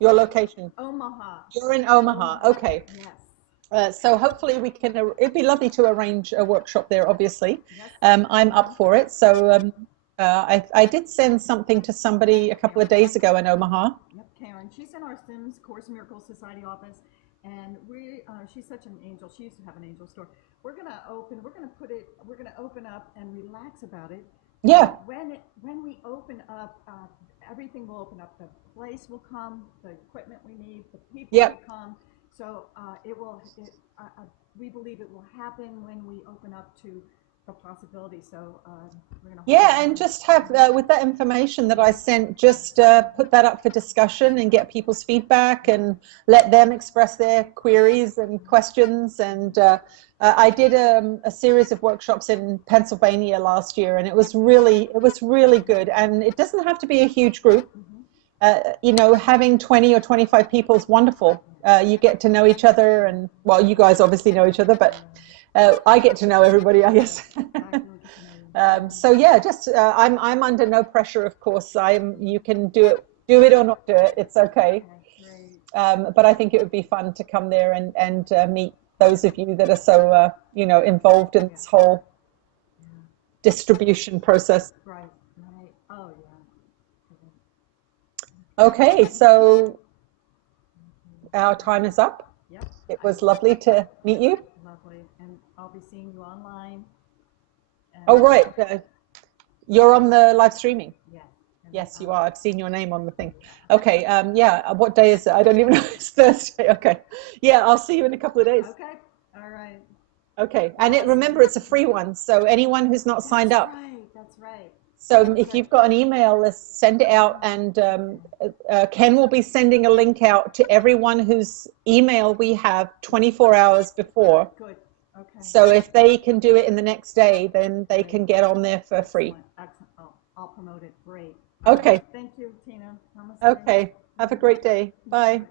your location. Omaha. You're in Omaha. Okay. Yes. So hopefully we can, it'd be lovely to arrange a workshop there, obviously. Yes. I'm up for it. So I did send something to somebody a couple of days ago in Omaha. Yep, Karen. She's in our Sims Course in Miracles Society office, and she's such an angel. She used to have an angel store. We're gonna open up and relax about it. Yeah. When we open up, everything will open up. The place will come, the equipment we need, the people Yep. will come. So we believe it will happen when we open up to the possibility. So we're going to. Yeah, and just have, with that information that I sent, just put that up for discussion and get people's feedback and let them express their queries and questions. And I did a series of workshops in Pennsylvania last year, and it was really good. And it doesn't have to be a huge group. You know, having 20 or 25 people is wonderful. You get to know each other, and well, you guys obviously know each other, but I get to know everybody, I guess. So yeah, just I'm under no pressure, of course. You can do it or not do it. It's okay. But I think it would be fun to come there and meet those of you that are so you know, involved in this whole distribution process. Right. Oh yeah. Okay, so our time is up. Yep. It was lovely to meet you. Lovely, and I'll be seeing you online. Oh, right. You're on the live streaming. Yeah. Yes, you are. I've seen your name on the thing. Okay. Yeah. What day is it? I don't even know. It's Thursday. Okay. Yeah. I'll see you in a couple of days. Okay. All right. Okay. And remember, it's a free one. So anyone who's not signed up. That's right. So if you've got an email, let's send it out. And Ken will be sending a link out to everyone whose email we have 24 hours before. Good. Okay. So if they can do it in the next day, then they can get on there for free. Excellent. Oh, I'll promote it. Great. Okay. Thank you, Tina. Okay. Have a great day. Bye.